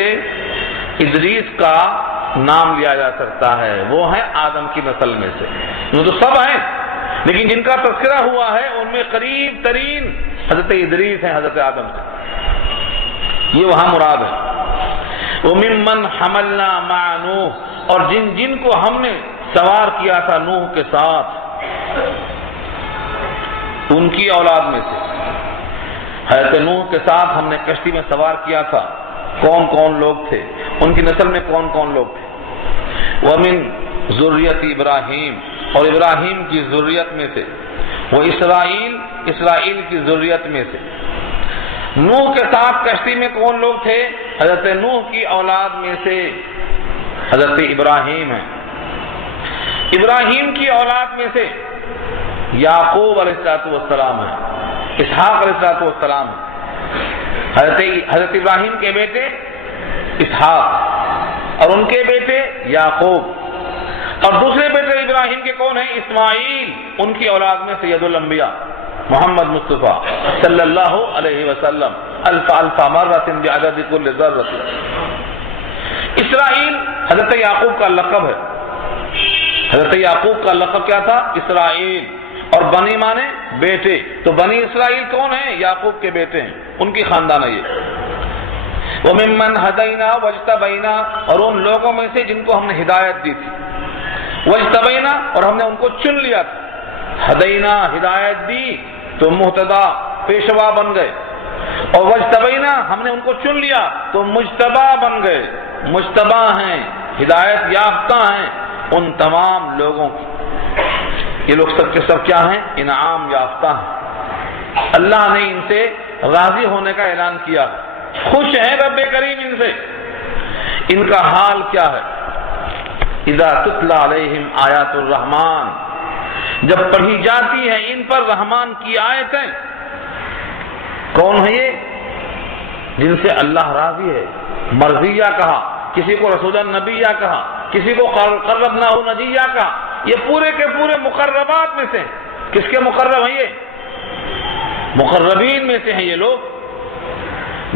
ادریس کا نام لیا جا سکتا ہے، وہ ہیں آدم کی نسل میں سے، وہ تو سب ہیں لیکن جن کا تذکرہ ہوا ہے ان میں قریب ترین حضرت ادریس ہیں حضرت آدم سے، یہ وہاں مراد ہے۔ وَمِمَّنْ حَمَلْنَا مَعَ نُوحٍ، اور جن جن کو ہم نے سوار کیا تھا نوح کے ساتھ، ان کی اولاد میں سے، حضرت نوح کے ساتھ ہم نے کشتی میں سوار کیا تھا، کون کون لوگ تھے، ان کی نسل میں کون کون لوگ تھے۔ وَمِن ذُرِّيَّةِ ابراہیم، اور ابراہیم کی ذریت میں سے، وہ اسرائیل، اسرائیل کی ذریت میں سے۔ نوح کے ساتھ کشتی میں کون لوگ تھے؟ حضرت نوح کی اولاد میں سے حضرت ابراہیم ہیں۔ ابراہیم کی اولاد میں سے یعقوب علیہ السلام ہیں، اسحاق علیہ السلام ہیں۔ حضرت ابراہیم کے بیٹے اسحاق اور ان کے بیٹے یعقوب، اور دوسرے بیٹے ابراہیم کے کون ہیں؟ اسماعیل، ان کی اولاد میں سید الانبیاء محمد مصطفیٰ صلی اللہ علیہ وسلم، الف الف مرۃ بعدد کل ذرۃ۔ اسرائیل حضرت یعقوب کا لقب ہے، حضرت یعقوب کا لقب کیا تھا؟ اسرائیل، اور بنی مانے بیٹے، تو بنی اسرائیل کون ہیں؟ یعقوب کے بیٹے ہیں، ان کی خاندان ہے یہ۔ وَمِمَّنْ هَدَيْنَا وَاجْتَبَيْنَا، اور ان لوگوں میں سے جن کو ہم نے ہدایت دی تھی، وَاجْتَبَيْنَا، اور ہم نے ان کو چن لیا تھا۔ ہدینا، ہدایت دی تو مہتدا، پیشوا بن گئے، اور وَاجْتَبَيْنَا، ہم نے ان کو چن لیا تو مجتبی بن گئے، مجتبی ہیں، ہدایت یافتہ ہیں ان تمام لوگوں کی۔ یہ لوگ سب کے سب کیا ہیں؟ انعام یافتہ ہیں، اللہ نے ان سے راضی ہونے کا اعلان کیا، خوش ہے رب کریم ان سے۔ ان کا حال کیا ہے؟ اذا تتلی علیہم آیات الرحمن، جب پڑھی جاتی ہیں ان پر رحمان کی آیتیں. کون ہے یہ؟ جن سے اللہ راضی ہے. مرضیہ کہا، کسی کو رسول النبیہ کہا، کسی کو قربناہ نجیہ کہا. یہ پورے کے پورے مقربات میں سے. کس کے مقرب ہیں یہ؟ مقربین میں سے ہیں یہ لوگ.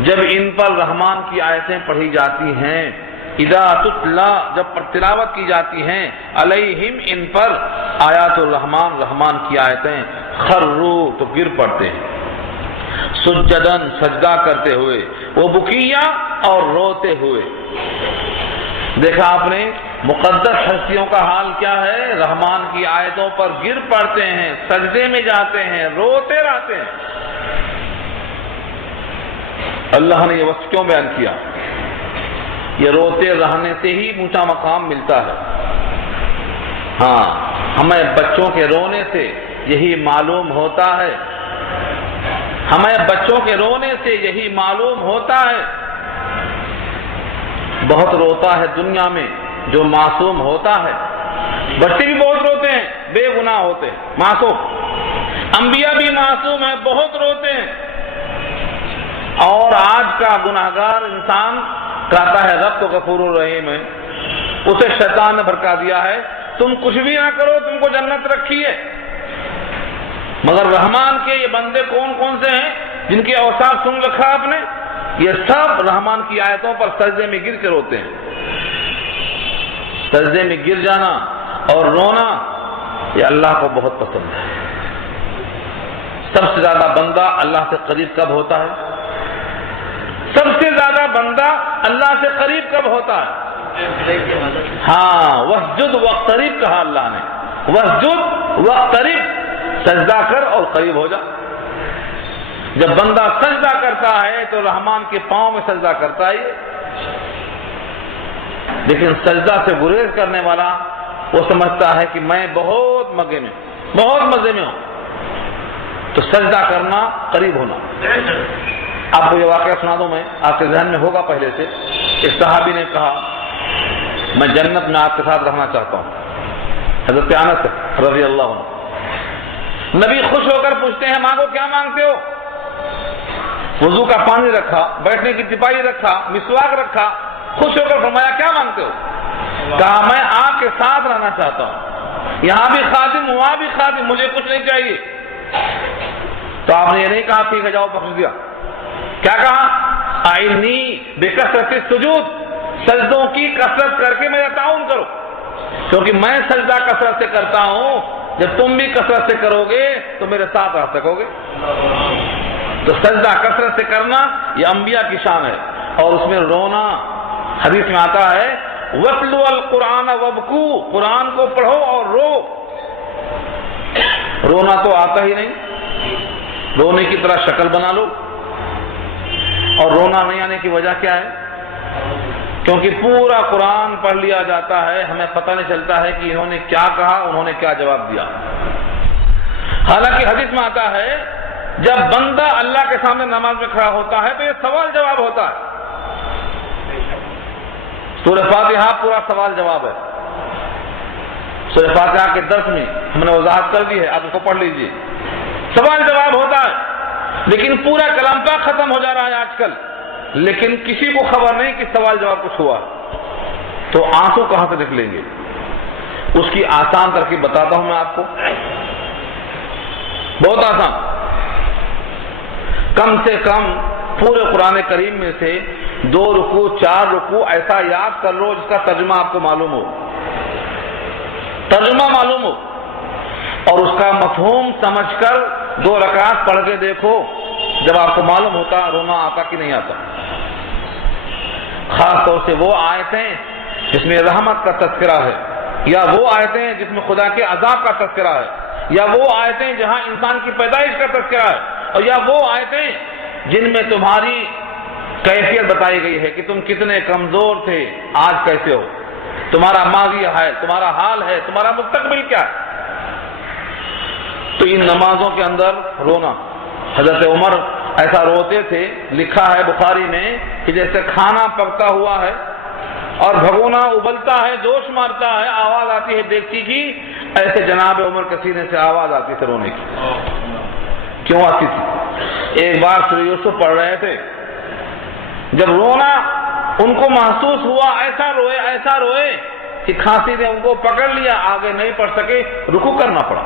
جب ان پر رحمان کی آیتیں پڑھی جاتی ہیں، اذا تتلا، جب تلاوت کی جاتی ہیں، علیہم، ان پر، آیات الرحمان، رحمان کی آیتیں، خروا، تو گر پڑتے ہیں، سجدن، سجدہ کرتے ہوئے، وہ بکیہ، اور روتے ہوئے. دیکھا آپ نے مقدس ہستیوں کا حال کیا ہے؟ رحمان کی آیتوں پر گر پڑتے ہیں، سجدے میں جاتے ہیں، روتے رہتے ہیں. اللہ نے یہ وصف کیوں بیان کیا؟ یہ روتے رہنے سے ہی اونچا مقام ملتا ہے. ہاں، ہمیں بچوں کے رونے سے یہی معلوم ہوتا ہے، ہمیں بچوں کے رونے سے یہی معلوم ہوتا ہے. بہت روتا ہے دنیا میں جو معصوم ہوتا ہے. بچے بھی بہت روتے ہیں، بے گناہ ہوتے ہیں، معصوم. انبیاء بھی معصوم ہیں، بہت روتے ہیں. اور آج کا گناہگار انسان کہتا ہے رب تو غفور الرحیم ہے. اسے شیطان نے بھڑکا دیا ہے، تم کچھ بھی نہ کرو، تم کو جنت رکھی ہے. مگر رحمان کے یہ بندے کون کون سے ہیں جن کے اوصاف سن رکھا آپ نے؟ یہ سب رحمان کی آیتوں پر سجدے میں گر کے روتے ہیں. سجدے میں گر جانا اور رونا یہ اللہ کو بہت پسند ہے. سب سے زیادہ بندہ اللہ سے قریب کب ہوتا ہے؟ سب سے زیادہ بندہ اللہ سے قریب کب ہوتا ہے؟ ہاں، وسجد واقترب کہا اللہ نے. وسجد واقترب، سجدہ کر اور قریب ہو جا. جب بندہ سجدہ کرتا ہے تو رحمان کے پاؤں میں سجدہ کرتا ہے. لیکن سجدہ سے گریز کرنے والا وہ سمجھتا ہے کہ میں بہت مزے میں ہوں. تو سجدہ کرنا قریب ہونا. آپ کو یہ واقعہ سنا دوں میں، آپ کے ذہن میں ہوگا پہلے سے. ایک صحابی نے کہا میں جنت میں آپ کے ساتھ رہنا چاہتا ہوں. حضرت انس رضی اللہ عنہ. نبی خوش ہو کر پوچھتے ہیں مانگو، کیا مانگتے ہو؟ وضو کا پانی رکھا، بیٹھنے کی ٹپائی رکھا، مسواک رکھا. خوش ہو کر فرمایا کیا مانگتے ہو؟ کہا میں آپ کے ساتھ رہنا چاہتا ہوں، یہاں بھی خادم وہاں بھی خادم، مجھے کچھ نہیں چاہیے. تو آپ نے یہ نہیں کہا ٹھیک ہے جاؤ بخش دیا. کیا کہا؟ اعنی بکثرت السجود، سجدوں کی کثرت کر کے میرا تعاون کرو، کیونکہ میں سجدہ کثرت سے کرتا ہوں. جب تم بھی کثرت سے کرو گے تو میرے ساتھ رہ سکو گے. تو سجدہ کثرت سے کرنا یہ انبیاء کی شان ہے. اور اس میں رونا، حدیث میں آتا ہے وَاتْلُوا الْقُرْآنَ وَابْكُوا، قرآن کو پڑھو اور رو. رونا تو آتا ہی نہیں، رونے کی طرح شکل بنا لو. اور رونا نہیں آنے کی وجہ کیا ہے؟ کیونکہ پورا قرآن پڑھ لیا جاتا ہے، ہمیں پتہ نہیں چلتا ہے کہ انہوں نے کیا کہا، انہوں نے کیا جواب دیا. حالانکہ حدیث میں آتا ہے جب بندہ اللہ کے سامنے نماز میں کھڑا ہوتا ہے تو یہ سوال جواب ہوتا ہے. سورہ فاتحہ پورا سوال جواب ہے. سورہ فاتحہ کے درس میں ہم نے وضاحت کر دی ہے، آپ اس کو پڑھ لیجئے. سوال جواب ہوتا ہے، لیکن پورا کلام پاک ختم ہو جا رہا ہے آج کل، لیکن کسی کو خبر نہیں کہ سوال جواب کچھ ہوا. تو آنسو کہاں سے نکلیں گے؟ اس کی آسان ترکیب بتاتا ہوں میں آپ کو، بہت آسان. کم سے کم پورے قرآن کریم میں سے 2 رکوع 4 رکوع ایسا یاد کر لو جس کا ترجمہ آپ کو معلوم ہو، ترجمہ معلوم ہو، اور اس کا مفہوم سمجھ کر 2 رکعت پڑھ کے دیکھو. جب آپ کو معلوم ہوتا رونا آتا کہ نہیں آتا. خاص طور سے وہ آیتیں جس میں رحمت کا تذکرہ ہے، یا وہ آیتیں جس میں خدا کے عذاب کا تذکرہ ہے، یا وہ آیتیں جہاں انسان کی پیدائش کا تذکرہ ہے، اور یا وہ آیتیں جن میں تمہاری کیفیت بتائی گئی ہے کہ تم کتنے کمزور تھے، آج کیسے ہو، تمہارا ماضی ہے، تمہارا حال ہے، تمہارا مستقبل کیا ہے. تو ان نمازوں کے اندر رونا. حضرت عمر ایسا روتے تھے، لکھا ہے بخاری میں کہ جیسے کھانا پکتا ہوا ہے اور بھگونا ابلتا ہے، جوش مارتا ہے، آواز آتی ہے دیگچی کی، ایسے جناب عمر کے سینے سے آواز آتی تھی رونے کی. کیوں آتی تھی؟ ایک بار سورہ یوسف پڑھ رہے تھے، جب رونا ان کو محسوس ہوا، ایسا روئے کہ کھانسی نے ان کو پکڑ لیا، آگے نہیں پڑھ سکے، رکوع کرنا پڑا.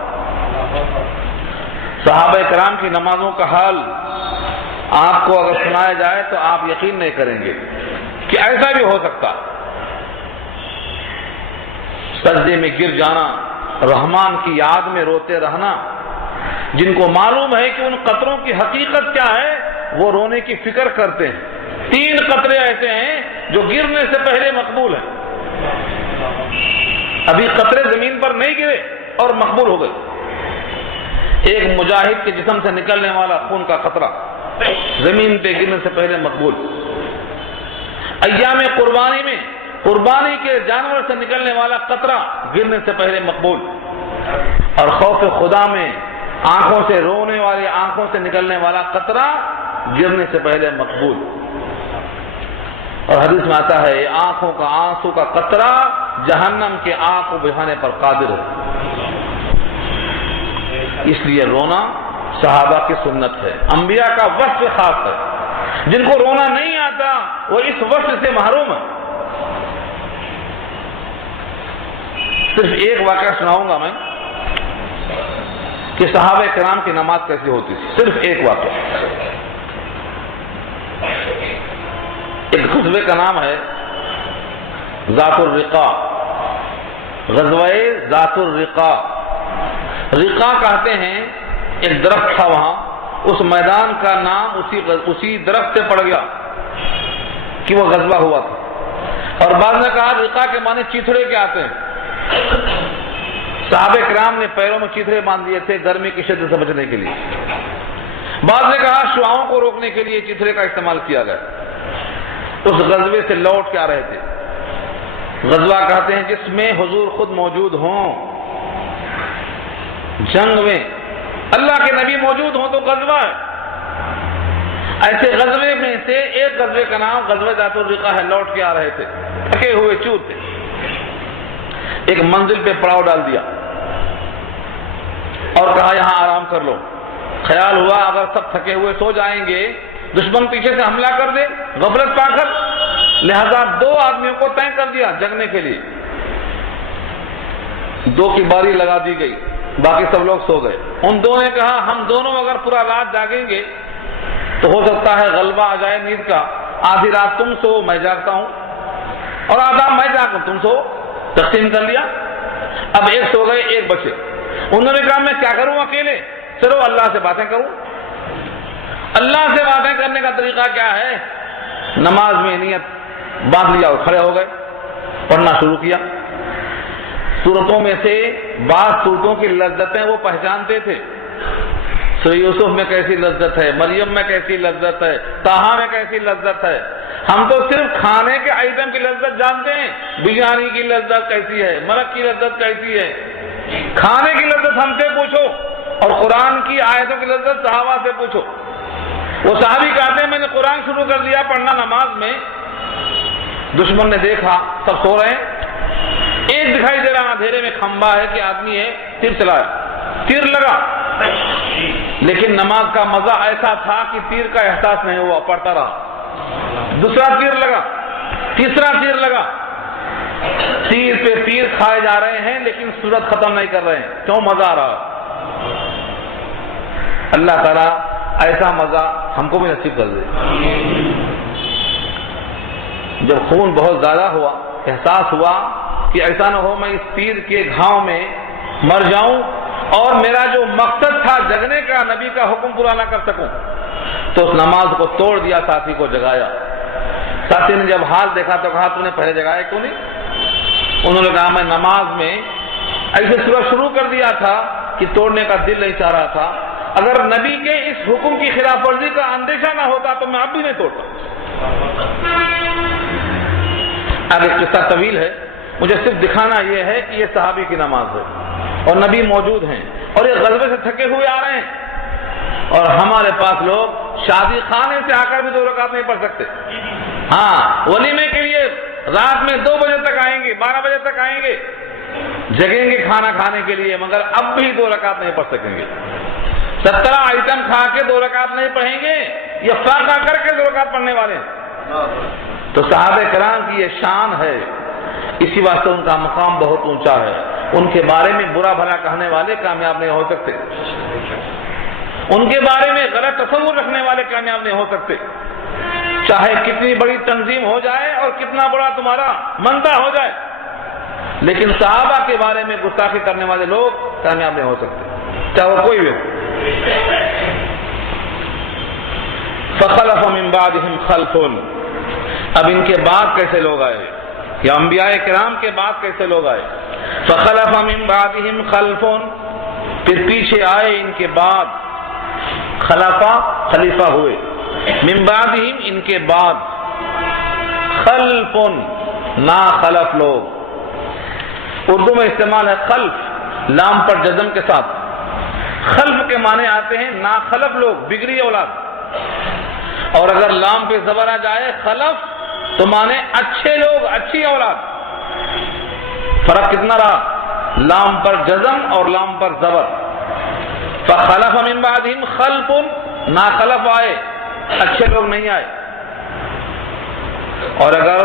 صحابہ کرام کی نمازوں کا حال آپ کو اگر سنایا جائے تو آپ یقین نہیں کریں گے کہ ایسا بھی ہو سکتا. سجدے میں گر جانا، رحمان کی یاد میں روتے رہنا. جن کو معلوم ہے کہ ان قطروں کی حقیقت کیا ہے وہ رونے کی فکر کرتے ہیں. 3 قطرے ایسے ہیں جو گرنے سے پہلے مقبول ہیں. ابھی قطرے زمین پر نہیں گرے اور مقبول ہو گئے. ایک مجاہد کے جسم سے نکلنے والا خون کا قطرہ زمین پہ گرنے سے پہلے مقبول. ایام قربانی میں قربانی کے جانور سے نکلنے والا قطرہ گرنے سے پہلے مقبول. اور خوف خدا میں آنکھوں سے رونے والی آنکھوں سے نکلنے والا قطرہ گرنے سے پہلے مقبول. اور حدیث میں آتا ہے آنکھوں کا آنسو کا قطرہ جہنم کے آگ کو بجھانے پر قادر ہے. اس لیے رونا صحابہ کی سنت ہے، انبیاء کا وصف خاص ہے. جن کو رونا نہیں آتا وہ اس وصف سے محروم ہے. صرف ایک واقعہ سناؤں گا میں کہ صحابہ کرام کی نماز کیسی ہوتی تھی. صرف ایک واقعہ. ایک غزوے کا نام ہے ذات الرقاع. غزوہ ذات الرقاع. رقاع کہتے ہیں ایک درخت تھا وہاں، اس میدان کا نام اسی درخت سے پڑ گیا کہ وہ غزوہ ہوا تھا. اور بعض نے کہا رقاع کے معنی چیتھڑے کے آتے ہیں. صحابہ کرام نے پیروں میں چیتھڑے باندھ دیے تھے گرمی کی شدت سے بچنے کے لیے. بعض نے کہا شعاعوں کو روکنے کے لیے چیتھڑے کا استعمال کیا گیا. اس غزوے سے لوٹ کے آ رہے تھے. غزوہ کہتے ہیں جس میں حضور خود موجود ہوں. جنگ میں اللہ کے نبی موجود ہوں تو غزوہ ہے. ایسے غزوے میں سے ایک غزوے کا نام غزوہ ذات الرقاع ہے. لوٹ کے آ رہے تھے، تھکے ہوئے چور تھے. ایک منزل پہ پڑاؤ ڈال دیا اور کہا یہاں آرام کر لو. خیال ہوا اگر سب تھکے ہوئے سو جائیں گے دشمن پیچھے سے حملہ کر دے غفلت پا کر، لہذا 2 آدمیوں کو طے کر دیا جگنے کے لیے. 2 کی باری لگا دی گئی، باقی سب لوگ سو گئے. ان 2 نے کہا ہم دونوں اگر پورا رات جاگیں گے تو ہو سکتا ہے غلبہ آ جائے نیند کا. آدھی رات تم سو میں جاگتا ہوں اور آدھا میں جاگتا ہوں تم سو. تقسیم کر لیا. اب 1 سو گئے 1 بچے. انہوں نے کہا میں کیا کروں اکیلے؟ چلو اللہ سے باتیں کروں. اللہ سے باتیں کرنے کا طریقہ کیا ہے؟ نماز میں نیت باندھ لیا اور کھڑے ہو گئے، پڑھنا شروع کیا. سورتوں میں سے بعض سورتوں کی لذتیں وہ پہچانتے تھے. سورہ یوسف میں کیسی لذت ہے، مریم میں کیسی لذت ہے، طٰہٰ میں کیسی لذت ہے. ہم تو صرف کھانے کے آئٹم کی لذت جانتے ہیں. بریانی کی لذت کیسی ہے، مرق کی لذت کیسی ہے. کھانے کی لذت ہم سے پوچھو اور قرآن کی آیتوں کی لذت صحابہ سے پوچھو. وہ صحابی کہتے ہیں میں نے قرآن شروع کر دیا پڑھنا نماز میں. دشمن نے دیکھا سب سو رہے ہیں. ایک دکھائی دے رہا اندھیرے میں کھمبا ہے کہ آدمی ہے، تیر چلایا، تیر لگا. لیکن نماز کا مزہ ایسا تھا کہ تیر کا احساس نہیں ہوا، پڑھتا رہا. دوسرا تیر لگا، تیسرا تیر لگا. تیر پہ تیر کھائے جا رہے ہیں لیکن سورت ختم نہیں کر رہے ہیں. کیوں؟ مزہ آ رہا. اللہ تعالیٰ ایسا مزہ ہم کو بھی نصیب کر دے. جب خون بہت زیادہ ہوا، احساس ہوا کہ ایسا نہ ہو میں اس تیر کے گھاؤ میں مر جاؤں اور میرا جو مقصد تھا جگنے کا، نبی کا حکم پورا نہ کر سکوں، تو اس نماز کو توڑ دیا، ساتھی کو جگایا. ساتھی نے جب حال دیکھا تو کہا تو نے پہلے جگایا کیوں نہیں؟ انہوں نے کہا میں نماز میں ایسے سورہ شروع کر دیا تھا کہ توڑنے کا دل نہیں چاہ رہا تھا. اگر نبی کے اس حکم کی خلاف ورزی کا اندیشہ نہ ہوتا تو میں اب بھی نہیں توڑتا. آگے قصہ طویل ہے، مجھے صرف دکھانا یہ ہے کہ یہ صحابی کی نماز ہے اور نبی موجود ہیں اور یہ غزوے سے تھکے ہوئے آ رہے ہیں. اور ہمارے پاس لوگ شادی خانے سے آ کر بھی 2 رکعت نہیں پڑھ سکتے. ہاں، ولیمے کے لیے رات میں 2 بجے تک آئیں گے، 12 بجے تک آئیں گے. جگیں گے کھانا کھانے کے لیے مگر اب بھی 2 رکعت نہیں پڑھ سکیں گے. 17 آئٹم کھا کے 2 رکعت نہیں پڑھیں گے, یہ فاقہ کر کے 2 رکعت پڑھنے والے ہیں. تو صحابہ کرام کی یہ شان ہے, اسی واسطے ان کا مقام بہت اونچا ہے. ان کے بارے میں برا بھلا کہنے والے کامیاب نہیں ہو سکتے, ان کے بارے میں غلط تصور رکھنے والے کامیاب نہیں ہو سکتے, چاہے کتنی بڑی تنظیم ہو جائے اور کتنا بڑا تمہارا منبع ہو جائے, لیکن صحابہ کے بارے میں گستاخی کرنے والے لوگ کامیاب نہیں ہو سکتے, چاہے وہ کوئی بھی ہو. فخلف من بعدهم خلف, اب ان کے بعد کیسے لوگ آئے, یا انبیاء کرام کے بعد کیسے لوگ آئے. فخلف من بعدهم خلف, پھر پیچھے آئے ان کے بعد, خلیفہ ہوئے, من بعدهم ان کے بعد, خلف نا خلف لوگ. اردو میں استعمال ہے خلف لام پر جزم کے ساتھ. خلف کے معنی آتے ہیں نا خلف لوگ, بگڑی اولاد, اور اگر لام پہ زبر آ جائے خلف تو معنی اچھے لوگ, اچھی اولاد. فرق کتنا رہا, لام پر جزم اور لام پر زبر. فخلف من بعدهم خلف, نا خلف آئے, اچھے لوگ نہیں آئے. اور اگر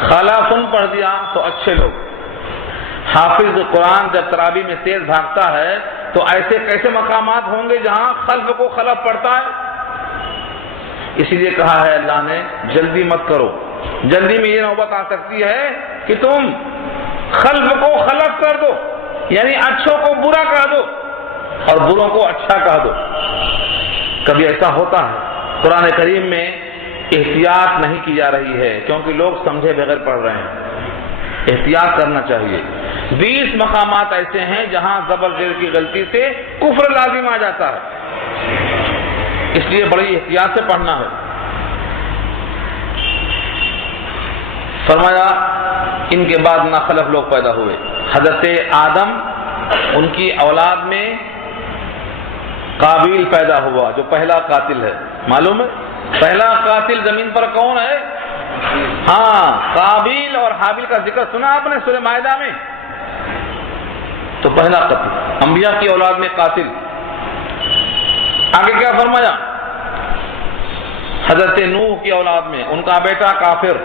خلافن پڑھ دیا تو اچھے لوگ. حافظ قرآن جب تراویح میں تیز بھاگتا ہے تو ایسے کیسے مقامات ہوں گے جہاں خلف کو خلف پڑھتا ہے. اسی لیے کہا ہے اللہ نے جلدی مت کرو, جلدی میں یہ نوبت آ سکتی ہے کہ تم خلف کو خلف کر دو, یعنی اچھوں کو برا کہہ دو اور بروں کو اچھا کہہ دو. کبھی ایسا ہوتا ہے. قرآن کریم میں احتیاط نہیں کی جا رہی ہے کیونکہ لوگ سمجھے بغیر پڑھ رہے ہیں. احتیاط کرنا چاہیے. 20 مقامات ایسے ہیں جہاں زبر زیر کی غلطی سے کفر لازم آ جاتا ہے, اس لیے بڑی احتیاط سے پڑھنا ہے. فرمایا ان کے بعد ناخلف لوگ پیدا ہوئے. حضرت آدم ان کی اولاد میں قابیل پیدا ہوا جو پہلا قاتل ہے. معلوم ہے پہلا قاتل زمین پر کون ہے؟ ہاں, قابیل اور حابیل کا ذکر سنا آپ نے سورہ مائدہ میں. تو پہلا قتل انبیاء کی اولاد میں قاتل. آگے کیا فرمایا؟ حضرت نوح کی اولاد میں ان کا بیٹا کافر.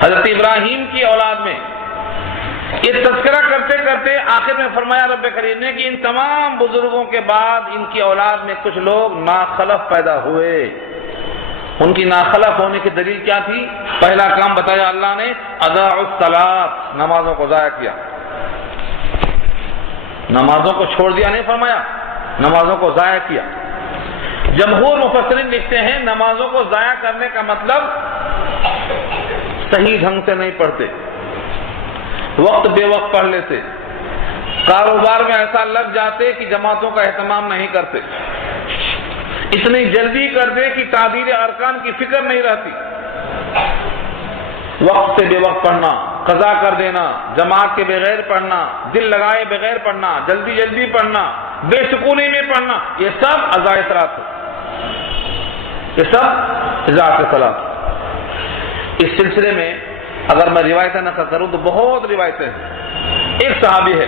حضرت ابراہیم کی اولاد میں. یہ تذکرہ کرتے کرتے آخر میں فرمایا رب کریم نے کہ ان تمام بزرگوں کے بعد ان کی اولاد میں کچھ لوگ ناخلف پیدا ہوئے. ان کی ناخلف ہونے کی دلیل کیا تھی؟ پہلا کام بتایا اللہ نے, اضاعوا الصلاۃ, نمازوں کو ضائع کیا. نمازوں کو چھوڑ دیا نہیں فرمایا, نمازوں کو ضائع کیا. جمہور مفسرین لکھتے ہیں نمازوں کو ضائع کرنے کا مطلب صحیح ڈھنگ سے نہیں پڑھتے, وقت بے وقت پڑھ لیتے, کاروبار میں ایسا لگ جاتے کہ جماعتوں کا اہتمام نہیں کرتے, اتنی جلدی کر دے کہ تعدیل ارکان کی فکر نہیں رہتی. وقت سے بے وقت پڑھنا, قضا کر دینا, جماعت کے بغیر پڑھنا, دل لگائے بغیر پڑھنا, جلدی جلدی پڑھنا, بے سکونی میں پڑھنا, یہ سب اضاعہ صلاۃ ہے. یہ سب اضاعہ صلاۃ. اس سلسلے میں اگر میں روایتیں نقل کروں تو بہت روایتیں ہیں. ایک صحابی ہے,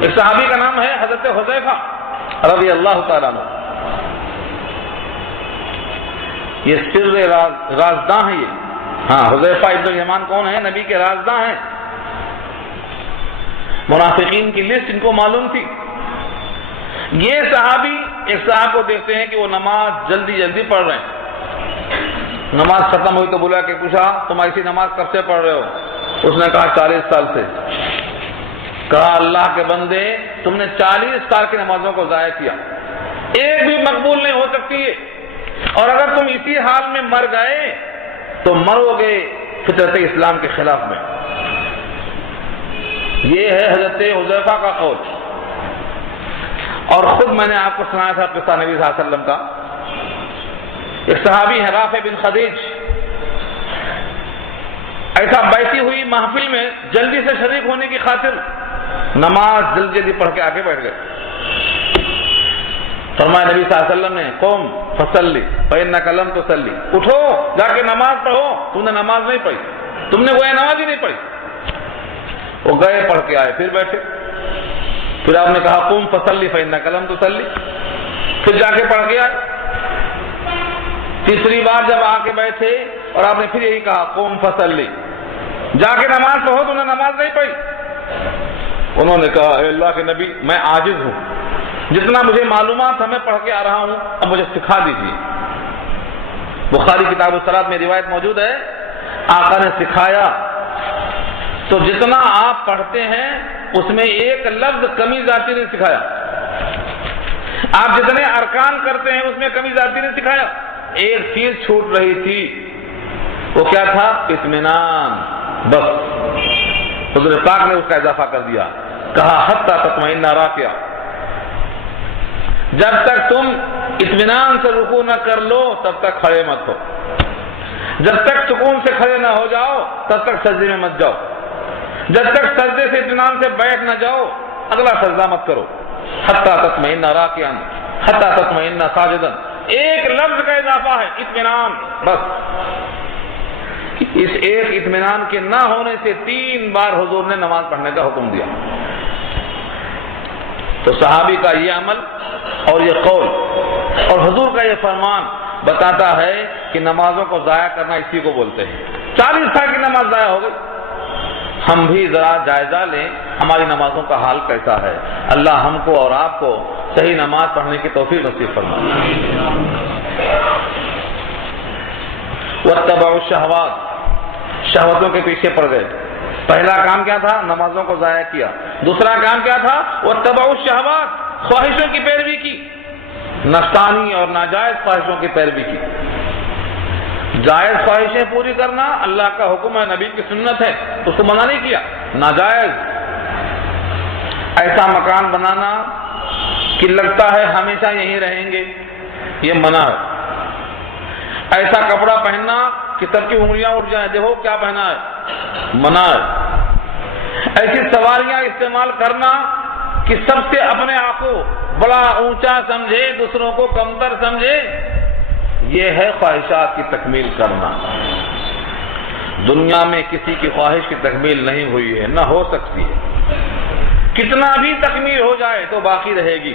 ایک صحابی کا نام ہے حضرت حذیفہ رضی اللہ تعالیٰ عنہ. یہ سر رازداں ہے. یہ ہاں, حذیفہ ابن الیمان کون ہے؟ نبی کے رازداں ہیں. منافقین کی لسٹ ان کو معلوم تھی. یہ صحابی ایک صاحب کو دیکھتے ہیں کہ وہ نماز جلدی جلدی پڑھ رہے ہیں. نماز ختم ہوئی تو بلا کے پوچھا تم ایسی نماز کب سے پڑھ رہے ہو؟ اس نے کہا 40 سال سے. کہا اللہ کے بندے, تم نے 40 سال کی نمازوں کو ضائع کیا, ایک بھی مقبول نہیں ہو سکتی ہے, اور اگر تم اسی حال میں مر گئے تو مرو گے فطرت اسلام کے خلاف میں. یہ ہے حضرت حذیفہ کا قول. اور خود میں نے آپ کو سنایا تھا قصہ نبی صلی اللہ علیہ وسلم کا. ایک صحابی ہے رافع بن خدیج, ایسا بیٹھی ہوئی محفل میں جلدی سے شریک ہونے کی خاطر نماز جلدی جلدی پڑھ کے آگے بیٹھ گئے. فرمایا نبی صلی اللہ علیہ وسلم نے قوم فصلی فإنک لم تصلی, اٹھو جا کے نماز پڑھو, تم نے نماز نہیں پڑھی, تم نے وہ نماز ہی نہیں پڑھی. وہ گئے, پڑھ کے آئے, پھر بیٹھے. پھر آپ نے کہا قم فصلی فإنک لم تصلی, پھر جا کے پڑھ کے آئے. تیسری بار جب آ کے بیٹھے اور آپ نے پھر یہی کہا قم فصلی, جا کے نماز پڑھو, تو انہوں نے نماز نہیں پڑھی. انہوں نے کہا اے اللہ کے نبی, میں عاجز ہوں, جتنا مجھے معلومات ہے میں پڑھ کے آ رہا ہوں, اب مجھے سکھا دیجیے. بخاری کتاب الصلاۃ میں روایت موجود ہے, آقا نے سکھایا تو جتنا آپ پڑھتے ہیں اس میں ایک لفظ کمی ذاتی نے سکھایا. آپ جتنے ارکان کرتے ہیں اس میں کمی ذاتی نے سکھایا. ایک چیز چھوٹ رہی تھی, وہ کیا تھا؟ اطمینان. بس حضور پاک نے اس کا اضافہ کر دیا, کہا حتی تطمئن راکعا, جب تک تم اطمینان سے رکوع نہ کر لو تب تک کھڑے مت ہو, جب تک سکون سے کھڑے نہ ہو جاؤ تب تک سجدے میں مت جاؤ, جب تک سجدے سے اطمینان سے بیٹھ نہ جاؤ اگلا سجدہ مت کرو. حتی تطمئن راکعا حتی تطمئن ساجدا, ایک لفظ کا اضافہ ہے, اطمینان. بس اس ایک اطمینان کے نہ ہونے سے 3 بار حضور نے نماز پڑھنے کا حکم دیا. تو صحابی کا یہ عمل اور یہ قول اور حضور کا یہ فرمان بتاتا ہے کہ نمازوں کو ضائع کرنا اسی کو بولتے ہیں. 40 سال کی نماز ضائع ہو گئی. ہم بھی ذرا جائزہ لیں ہماری نمازوں کا حال کیسا ہے. اللہ ہم کو اور آپ کو صحیح نماز پڑھنے کی توفیق نصیب فرمائے. واتبعوا الشہوات, شہوتوں کے پیچھے پڑ گئے. پہلا کام کیا تھا؟ نمازوں کو ضائع کیا. دوسرا کام کیا تھا؟ واتبعوا الشہوات, خواہشوں کی پیروی کی, نفسانی اور ناجائز خواہشوں کی پیروی کی. جائز خواہشیں پوری کرنا اللہ کا حکم ہے, نبی کی سنت ہے, اس کو منع نہیں کیا. ناجائز ایسا مکان بنانا کہ لگتا ہے ہمیشہ یہیں رہیں گے, یہ منع ہے. ایسا کپڑا پہننا کہ سب کی انگلیاں اٹھ جائیں, دیکھو کیا پہنا ہے, منع ہے. ایسی سواریاں استعمال کرنا کہ سب سے اپنے آپ کو بڑا اونچا سمجھے, دوسروں کو کمتر سمجھے, یہ ہے خواہشات کی تکمیل کرنا. دنیا میں کسی کی خواہش کی تکمیل نہیں ہوئی ہے, نہ ہو سکتی ہے. کتنا بھی تکمیل ہو جائے تو باقی رہے گی.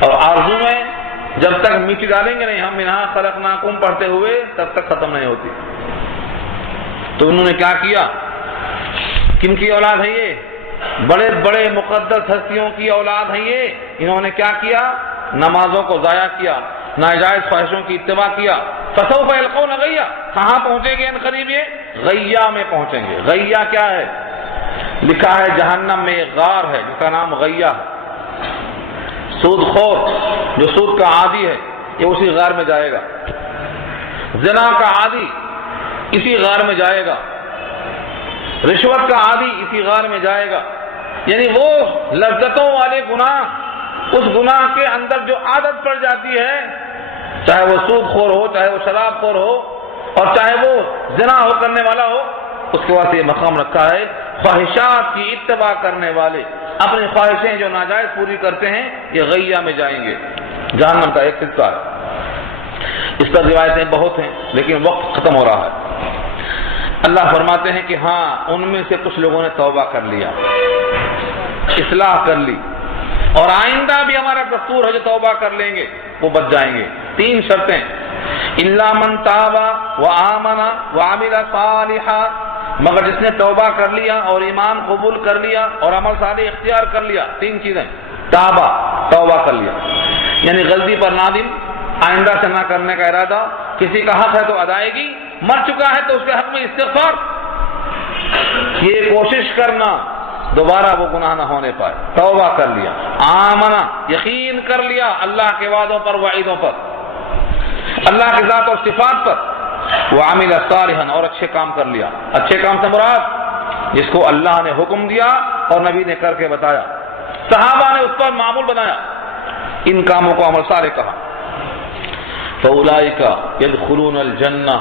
اور آرزو میں جب تک مٹی ڈالیں گے نہیں ہم منہا خلقناکم پڑھتے ہوئے تب تک ختم نہیں ہوتی. تو انہوں نے کیا کیا؟ کن کی اولاد ہے یہ؟ بڑے بڑے مقدس ہستیوں کی اولاد ہے یہ. انہوں نے کیا کیا؟ نمازوں کو ضائع کیا, ناجائز خواہشوں کی اتباع کیا. فسوف یلقون غیا, کہاں پہنچیں گے ان قریب؟ یہ غیا میں پہنچیں گے. غیا کیا ہے؟ لکھا ہے جہنم میں ایک غار ہے جس کا نام غیا ہے. سود خور جو سود کا عادی ہے یہ اسی غار میں جائے گا. زنا کا عادی اسی غار میں جائے گا. رشوت کا عادی اسی غار میں جائے گا. یعنی وہ لذتوں والے گناہ, اس گناہ کے اندر جو عادت پڑ جاتی ہے, چاہے وہ سود خور ہو, چاہے وہ شراب خور ہو, اور چاہے وہ زنا ہو کرنے والا ہو, اس کے واسطے یہ مقام رکھا ہے خواہشات کی اتباع کرنے والے اپنی خواہشیں جو ناجائز پوری کرتے ہیں یہ غیہ میں جائیں گے. جہنم کا ایک حصہ ہے. اس پر روایتیں بہت ہیں لیکن وقت ختم ہو رہا ہے. اللہ فرماتے ہیں کہ ہاں ان میں سے کچھ لوگوں نے توبہ کر لیا, اصلاح کر لی, اور آئندہ بھی ہمارا دستور ہے جو توبہ کر لیں گے وہ بچ جائیں گے. 3 شرطیں, الا من تاب وآمن وعمل صالحا, مگر جس نے توبہ کر لیا اور ایمان قبول کر لیا اور عمل صالح اختیار کر لیا. 3 چیزیں, تابہ توبہ کر لیا یعنی غلطی پر نادم, آئندہ سے نہ کرنے کا ارادہ, کسی کا حق ہے تو ادائیگی, مر چکا ہے تو اس کے حق میں استغفار, یہ کوشش کرنا دوبارہ وہ گناہ نہ ہونے پائے. توبہ کر لیا, آمنا یقین کر لیا اللہ کے وعدوں پر وعیدوں پر, اللہ کی ذات اور صفات پر, وعمل صالحا اور اچھے کام کر لیا. اچھے کام سے مراد جس کو اللہ نے حکم دیا اور نبی نے کر کے بتایا, صحابہ نے اس پر معمول بنایا, ان کاموں کو عمل صالح کہا. فاولئک یدخلون الجنہ,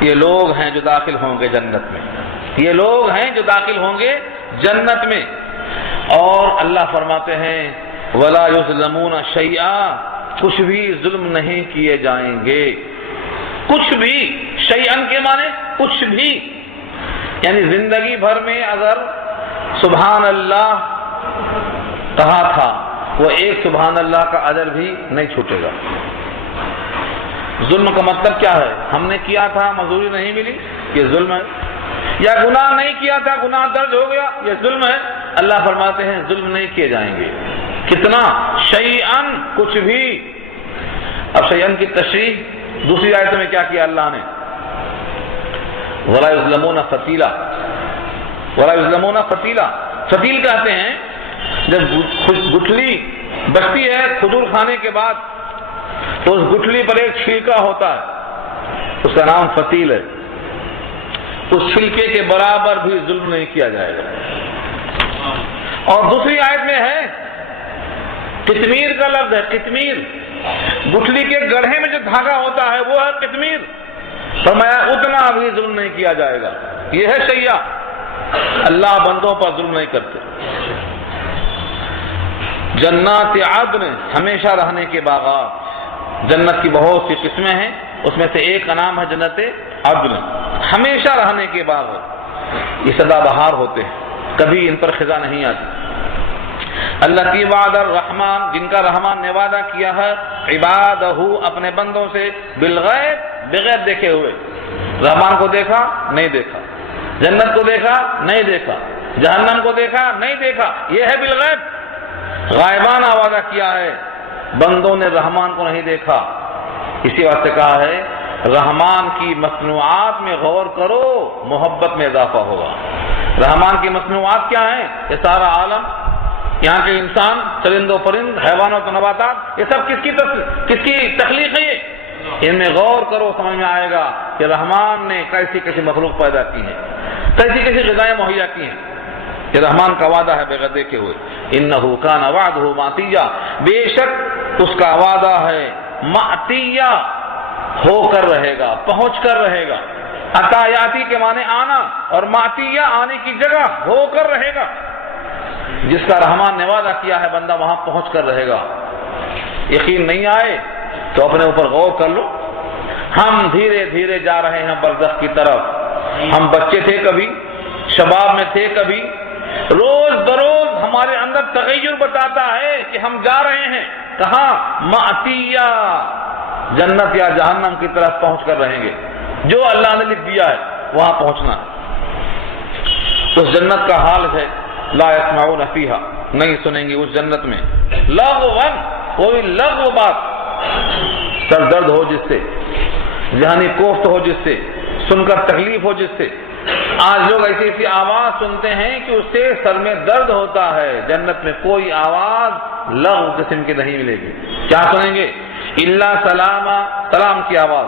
یہ لوگ ہیں جو داخل ہوں گے جنت میں, یہ لوگ ہیں جو داخل ہوں گے جنت میں. اور اللہ فرماتے ہیں ولا یظلمون شیئا, کچھ بھی ظلم نہیں کیے جائیں گے. کچھ بھی, شیئن کے معنی کچھ بھی, یعنی زندگی بھر میں اگر سبحان اللہ کہا تھا وہ ایک سبحان اللہ کا اجر بھی نہیں چھوٹے گا۔ ظلم کا مطلب کیا ہے؟ ہم نے کیا تھا مزدوری نہیں ملی، یہ ظلم ہے، یا گناہ نہیں کیا تھا گناہ درج ہو گیا، یہ ظلم ہے۔ اللہ فرماتے ہیں ظلم نہیں کیے جائیں گے۔ کتنا؟ شیئن، کچھ بھی۔ اب شیئن کی تشریح دوسری آیت میں کیا کیا اللہ نے؟ وَلَا يُظْلَمُونَ فَتِيلًا، وَلَا يُظْلَمُونَ فَتِيلًا۔ فتیل کہتے ہیں جب گٹھلی بچتی ہے کھجور کھانے کے بعد تو اس گٹھلی پر ایک چھلکا ہوتا ہے، اس کا نام فتیل ہے۔ اس چھلکے کے برابر بھی ظلم نہیں کیا جائے گا۔ اور دوسری آیت میں ہے قطمیر کا لفظ ہے، قطمیر، گٹھلی کے گڑھے میں جو دھاگا ہوتا ہے وہ ہے قطمیر، فرمایا اتنا بھی ظلم نہیں کیا جائے گا۔ یہ ہے شیعہ، اللہ بندوں پر ظلم نہیں کرتے۔ جنات عدن، ہمیشہ رہنے کے باغات۔ جنت کی بہت سی قسمیں ہیں، اس میں سے ایک کا نام ہے جنت عدن، ہمیشہ رہنے کے باغ۔ یہ سدا بہار ہوتے ہیں، کبھی ان پر خزاں نہیں آتی۔ اللہ کی وعد الرحمن، جن کا رحمان نے وعدہ کیا ہے عبادہ، اپنے بندوں سے، بالغیب، بغیر دیکھے ہوئے۔ رحمان کو دیکھا نہیں دیکھا، جنت کو دیکھا نہیں دیکھا، جہنم کو دیکھا نہیں دیکھا، یہ ہے بالغیب، غائبانہ وعدہ کیا ہے۔ بندوں نے رحمان کو نہیں دیکھا، اسی واسطے کہا ہے رحمان کی مصنوعات میں غور کرو، محبت میں اضافہ ہوگا۔ رحمان کی مصنوعات کیا ہیں؟ یہ سارا عالم، یہاں کے انسان، چرند و پرند، حیوانات و نباتات، یہ سب کس کی تخلیق ہے؟ یہ ان میں غور کرو، سمجھ میں آئے گا کہ رحمان نے کیسی کیسی مخلوق پیدا کی ہے، کیسی کیسی غذائیں مہیا کی ہیں۔ یہ رحمان کا وعدہ ہے بغیر دیکھے ہوئے۔ انہ کان وعدہ ماتیا، بے شک اس کا وعدہ ہے ماتیا، ہو کر رہے گا، پہنچ کر رہے گا۔ عطایاتی کے معنی آنا، اور ماتیا آنے کی جگہ، ہو کر رہے گا۔ جس کا رحمان نے وعدہ کیا ہے بندہ وہاں پہنچ کر رہے گا۔ یقین نہیں آئے تو اپنے اوپر غور کر لو۔ ہم دھیرے دھیرے جا رہے ہیں برزخ کی طرف۔ ہم بچے تھے کبھی، شباب میں تھے کبھی، روز بروز ہمارے اندر تغیر بتاتا ہے کہ ہم جا رہے ہیں کہاں؟ ماتیا، جنت یا جہنم کی طرف پہنچ کر رہیں گے۔ جو اللہ نے لکھ دیا ہے وہاں پہنچنا ہے۔ اس جنت کا حال ہے لا یسمعون فیہا، نہیں سنیں گے اس جنت میں لغوا، کوئی لغو بات، سر درد ہو جس سے، ذہنی کوفت ہو جس سے، سن کر تکلیف ہو جس سے۔ آج لوگ ایسی ایسی آواز سنتے ہیں کہ اس سے سر میں درد ہوتا ہے۔ جنت میں کوئی آواز لغو قسم کی نہیں ملے گی۔ کیا سنیں گے؟ الا سلاما، سلام کی آواز،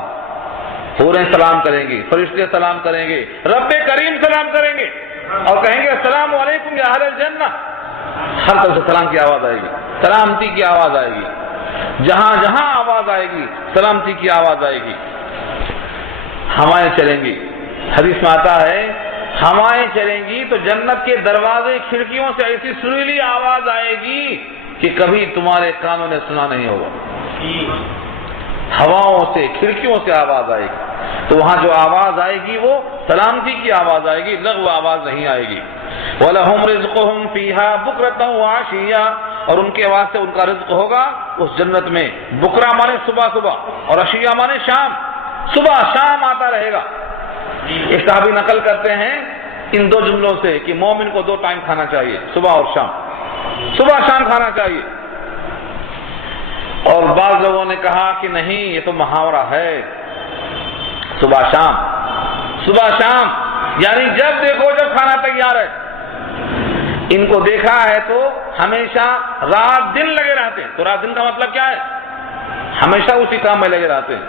حوریں سلام کریں گے، فرشتے سلام کریں گے، رب کریم سلام کریں گے اور کہیں گے السلام علیکم یا اہل الجنہ۔ ہر طرف سے سلام کی آواز آئے گی، سلامتی کی آواز آئے گی، جہاں جہاں آواز آئے گی سلامتی کی آواز آئے گی۔ ہوائیں چلیں گی، حدیث میں آتا ہے ہوائیں چلیں گی تو جنت کے دروازے کھڑکیوں سے ایسی سریلی آواز آئے گی کہ کبھی تمہارے کانوں نے سنا نہیں ہوگا۔ ہواؤں سے، کھڑکیوں سے آواز آئے گی، تو وہاں جو آواز آئے گی وہ سلامتی کی آواز آئے گی، لغو آواز نہیں آئے گی۔ وَلَهُمْ رِزْقُهُمْ فِيهَا بُكْرَةً وَعَشِيًّا، اور ان کے واسطے ان کا رزق ہوگا اس جنت میں۔ بکرا مانے صبح صبح، اور عشیہ مانے شام، صبح شام آتا رہے گا۔ ایک صحابی نقل کرتے ہیں ان دو جملوں سے کہ مومن کو دو ٹائم کھانا چاہیے، صبح اور شام، صبح شام کھانا چاہیے۔ اور بعض لوگوں نے کہا کہ نہیں، یہ تو محاورہ ہے، صبح شام، صبح شام یعنی جب دیکھو جب کھانا تیار ہے۔ ان کو دیکھا ہے تو ہمیشہ رات دن لگے رہتے ہیں۔ تو رات دن کا مطلب کیا ہے؟ ہمیشہ اسی کام میں لگے رہتے ہیں۔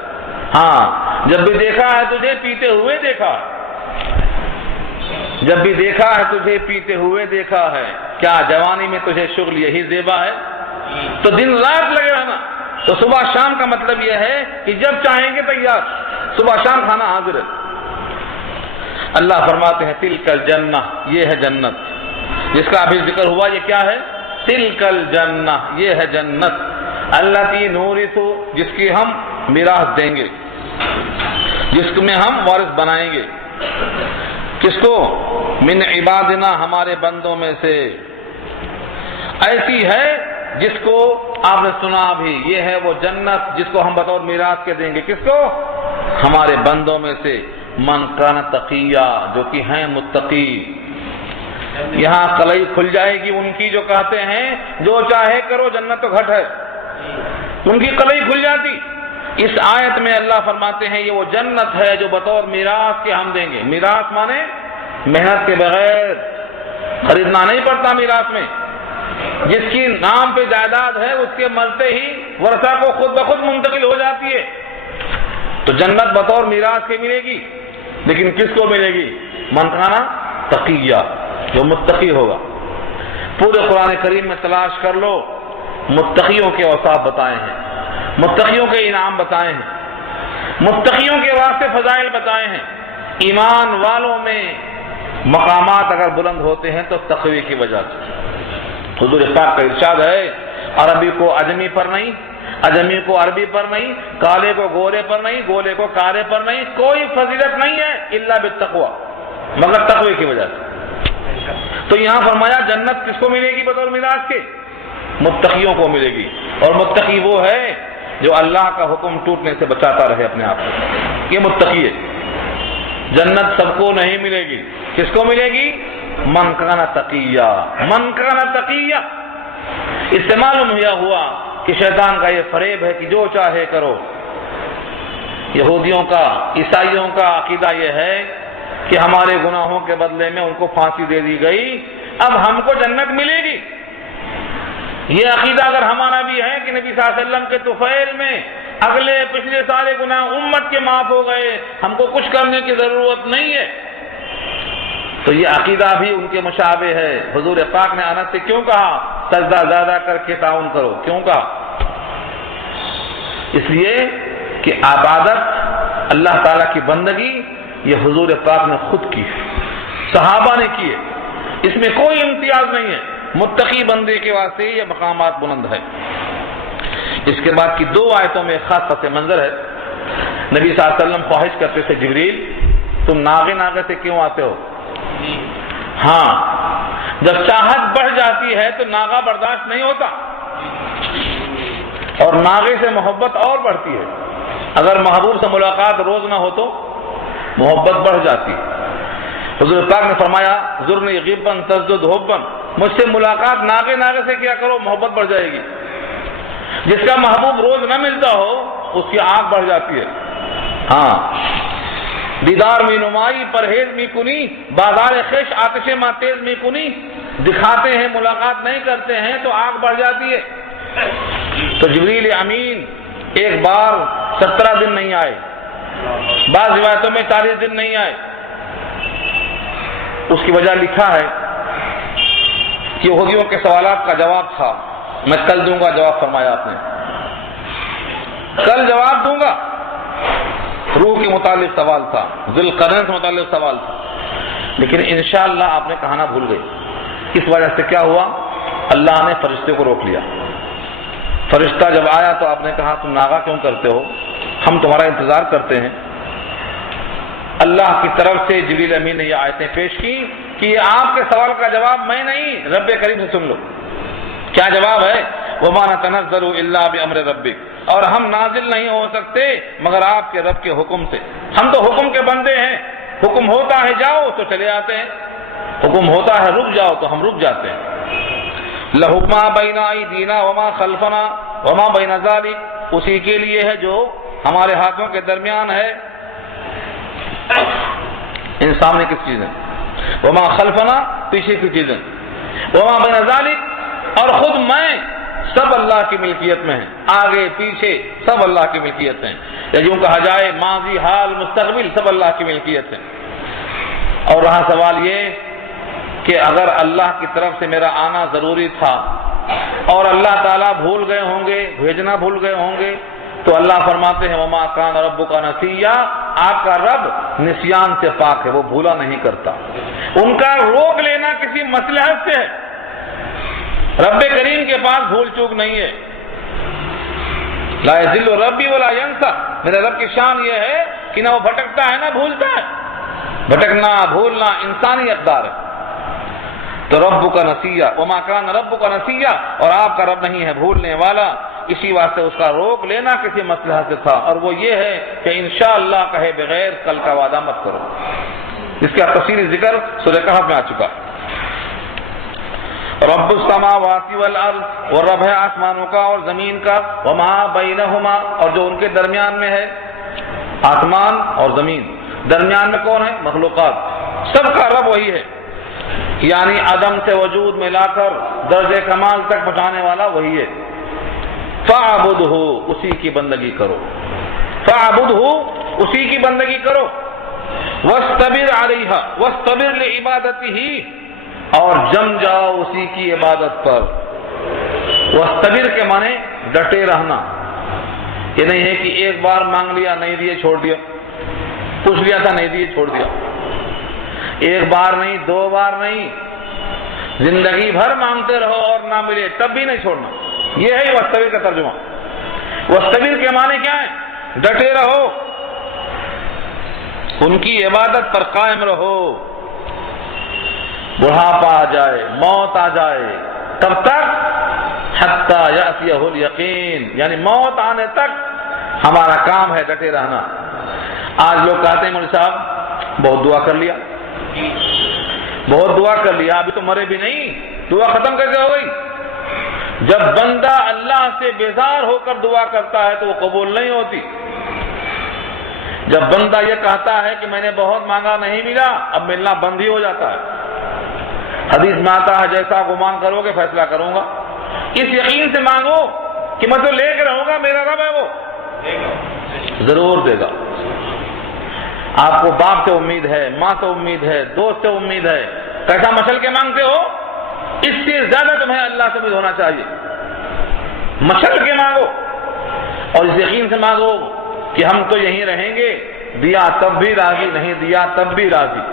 ہاں، جب بھی دیکھا ہے تجھے پیتے ہوئے دیکھا ہے، جب بھی دیکھا ہے تجھے پیتے ہوئے دیکھا ہے۔ کیا جوانی میں تجھے شغل یہی زیبا ہے؟ تو دن رات لگے رہنا۔ تو صبح شام کا مطلب یہ ہے کہ جب چاہیں گے تیار، صبح شام کھانا حاضر ہے۔ اللہ فرماتے ہیں تلک الجنہ، یہ ہے جنت جس کا ابھی ذکر ہوا۔ یہ کیا ہے؟ تلک الجنہ، یہ ہے جنت، التی نورث، جس کی ہم میراث دیں گے، جس میں ہم وارث بنائیں گے۔ کس کو؟ من عبادنا، ہمارے بندوں میں سے، ایسی ہے جس کو آپ نے سنا بھی، یہ ہے وہ جنت جس کو ہم بطور میراث کے دیں گے، کس کو؟ ہمارے بندوں میں سے، من کان تقیہ، جو کہ ہیں متقی۔ یہاں قلعی کھل جائے گی ان کی جو کہتے ہیں جو چاہے کرو جنت تو گھٹ ہے، ان کی قلعی کھل جاتی۔ اس آیت میں اللہ فرماتے ہیں یہ وہ جنت ہے جو بطور میراث کے ہم دیں گے۔ میراث مانے محنت کے بغیر، خریدنا نہیں پڑتا میراث میں، جس کی نام پہ جائیداد ہے اس کے مرتے ہی ورثہ کو خود بخود منتقل ہو جاتی ہے۔ تو جنت بطور میراث کے ملے گی، لیکن کس کو ملے گی؟ من کان تقیہ، جو متقی ہوگا۔ پورے قرآن کریم میں تلاش کر لو، متقیوں کے اوصاف بتائے ہیں، متقیوں کے انعام بتائے ہیں، متقیوں کے واسطے فضائل بتائے ہیں۔ ایمان والوں میں مقامات اگر بلند ہوتے ہیں تو تقوی کی وجہ سے۔ حضور پاک کا ارشاد ہے، عربی کو عجمی پر نہیں، عجمی کو عربی پر نہیں، کالے کو گورے پر نہیں، گورے کو کالے پر نہیں، کوئی فضیلت نہیں ہے الا بالتقوی، مگر تقوی کی وجہ سے۔ تو یہاں فرمایا جنت کس کو ملے گی بطور میراث کے؟ متقیوں کو ملے گی، اور متقی وہ ہے جو اللہ کا حکم ٹوٹنے سے بچاتا رہے اپنے آپ کو، یہ متقی ہے۔ جنت سب کو نہیں ملے گی، کس کو ملے گی؟ من کان تقیہ، من کان تقیہ۔ اس سے معلوم ہوا کہ شیطان کا یہ فریب ہے کہ جو چاہے کرو۔ یہودیوں کا، عیسائیوں کا عقیدہ یہ ہے کہ ہمارے گناہوں کے بدلے میں ان کو پھانسی دے دی گئی، اب ہم کو جنت ملے گی۔ یہ عقیدہ اگر ہمارا بھی ہے کہ نبی صلی اللہ علیہ وسلم کے طفیل میں اگلے پچھلے سارے گناہ امت کے معاف ہو گئے، ہم کو کچھ کرنے کی ضرورت نہیں ہے، تو یہ عقیدہ بھی ان کے مشابہ ہے۔ حضور پاک نے انس سے کیوں کہا سجدہ زیادہ کر کے تعاون کرو؟ کیوں کہا؟ اس لیے کہ عبادت، اللہ تعالیٰ کی بندگی، یہ حضور پاک نے خود کی، صحابہ نے کی ہے، اس میں کوئی امتیاز نہیں ہے۔ متقی بندے کے واسطے یہ مقامات بلند ہے۔ اس کے بعد کی 2 آیتوں میں خاص پس منظر ہے۔ نبی صلی اللہ علیہ وسلم خواہش کرتے تھے، جبریل تم ناغے ناغے سے کیوں آتے ہو؟ ہاں، جب چاہت بڑھ جاتی ہے تو ناغا برداشت نہیں ہوتا، اور ناغے سے محبت اور بڑھتی ہے۔ اگر محبوب سے ملاقات روز نہ ہو تو محبت بڑھ جاتی ہے۔ حضور پاک نے فرمایا زرنی غباً تزدد حباً، مجھ سے ملاقات ناغے ناغے سے کیا کرو، محبت بڑھ جائے گی۔ جس کا محبوب روز نہ ملتا ہو اس کی آنکھ بڑھ جاتی ہے۔ ہاں، دیدار میں نمائی پرہیز میں کنی، بازار خش آتش ماں تیز میں کنی، دکھاتے ہیں ملاقات نہیں کرتے ہیں تو آنکھ بڑھ جاتی ہے۔ تو جبریل امین ایک بار 17 دن نہیں آئے، بعض روایتوں میں 40 دن نہیں آئے۔ اس کی وجہ لکھا ہے کہ یہودیوں کے سوالات کا جواب تھا، میں کل دوں گا جواب، فرمایا آپ نے کل جواب دوں گا۔ روح کے متعلق سوال تھا، ذوالقرنین سے متعلق سوال تھا، لیکن انشاءاللہ آپ نے کہنا بھول گئے۔ اس وجہ سے کیا ہوا؟ اللہ نے فرشتے کو روک لیا۔ فرشتہ جب آیا تو آپ نے کہا تم ناغا کیوں کرتے ہو، ہم تمہارا انتظار کرتے ہیں۔ اللہ کی طرف سے جبریل امین نے یہ آیتیں پیش کی کہ یہ آپ کے سوال کا جواب میں نہیں، رب کریم سے سن لو۔ کیا جواب ہے؟ وَمَا نَتَنَزَّلُ إِلَّا بِأَمْرِ رَبِّكَ، اور ہم نازل نہیں ہو سکتے مگر آپ کے رب کے حکم سے۔ ہم تو حکم کے بندے ہیں، حکم ہوتا ہے جاؤ تو چلے آتے ہیں، حکم ہوتا ہے رک جاؤ تو ہم رک جاتے ہیں۔ لَهُ مَا بَيْنَ أَيْدِينَا وَمَا خَلْفَنَا وَمَا بَيْنَ ذَلِكَ، اسی کے لیے ہے جو ہمارے ہاتھوں کے درمیان ہے۔ ان سامنے کس چیز ہے؟ وَمَا خَلْفَنَا، پیچھے کی چیزیں، وَمَا بَيْنَ ذَلِكَ، اور خود میں، سب اللہ کی ملکیت میں ہیں، آگے پیچھے سب اللہ کی ملکیت ہیں، یا یوں کہا جائے ماضی حال مستقبل سب اللہ کی ملکیت ہے۔ اور رہا سوال یہ کہ اگر اللہ کی طرف سے میرا آنا ضروری تھا اور اللہ تعالیٰ بھول گئے ہوں گے، بھیجنا بھول گئے ہوں گے، تو اللہ فرماتے ہیں وما کان ربک نسیا، آپ کا رب نسیان سے پاک ہے، وہ بھولا نہیں کرتا۔ ان کا روک لینا کسی مصلحت سے ہے، رب کریم کے پاس بھول چوک نہیں ہے۔ لا یضل ربی ولا ینسا، میرے رب کی شان یہ ہے کہ نہ وہ بھٹکتا ہے نہ بھولتا ہے۔ بھٹکنا بھولنا انسانی اقدار ہے. تو ربک نسیہ وما کان ربک نسیہ، اور آپ کا رب نہیں ہے بھولنے والا. اسی واسطے اس کا روک لینا کسی مصلحت سے تھا، اور وہ یہ ہے کہ انشاءاللہ کہے بغیر کل کا وعدہ مت کرو. اس کا تفصیلی ذکر سورہ کہف میں آ چکا. رب السماوات والارض، وہ رب ہے آسمانوں کا اور زمین کا، وما بینہما، اور جو ان کے درمیان میں ہے. آسمان اور زمین، درمیان میں کون ہے؟ مخلوقات. سب کا رب وہی ہے، یعنی عدم سے وجود میں لا کر درجہ کمال تک پہنچانے والا وہی ہے. فاعبدہ، اسی کی بندگی کرو. فاعبدہ، اسی کی بندگی کرو. واصطبر علیہا، واصطبر لعبادتہ، اور جم جاؤ اسی کی عبادت پر. واصطبر کے معنی ڈٹے رہنا. یہ نہیں ہے کہ ایک بار مانگ لیا نہیں دیے چھوڑ دیا، پوچھ لیا تھا نہیں دیے چھوڑ دیا. ایک بار نہیں، دو بار نہیں، زندگی بھر مانگتے رہو اور نہ ملے تب بھی نہیں چھوڑنا. یہ ہے واصطبر کا ترجمہ. واصطبر کے معنی کیا ہے؟ ڈٹے رہو، ان کی عبادت پر قائم رہو. بڑھاپا آ جائے، موت آ جائے، تب تک حتی یأتیہ الیقین، یعنی موت آنے تک ہمارا کام ہے ڈٹے رہنا. آج لوگ کہتے ہیں مولوی صاحب بہت دعا کر لیا، بہت دعا کر لیا، ابھی تو مرے بھی نہیں، دعا ختم کیسے ہو گئی؟ جب بندہ اللہ سے بیزار ہو کر دعا کرتا ہے تو وہ قبول نہیں ہوتی. جب بندہ یہ کہتا ہے کہ میں نے بہت مانگا نہیں ملا، اب ملنا بند ہی ہو جاتا ہے. حدیث میں آتا ہے جیسا گمان کرو گے فیصلہ کروں گا. اس یقین سے مانگو کہ میں تو لے کے رہوں گا، میرا رب ہے وہ ضرور دے گا. آپ کو باپ سے امید ہے، ماں سے امید ہے، دوست سے امید ہے، کیسا مچل کے مانگتے ہو؟ اس سے زیادہ تمہیں اللہ سے امید ہونا چاہیے. مچل کے مانگو اور اس یقین سے مانگو کہ ہم تو یہیں رہیں گے، دیا تب بھی راضی، نہیں دیا تب بھی راضی.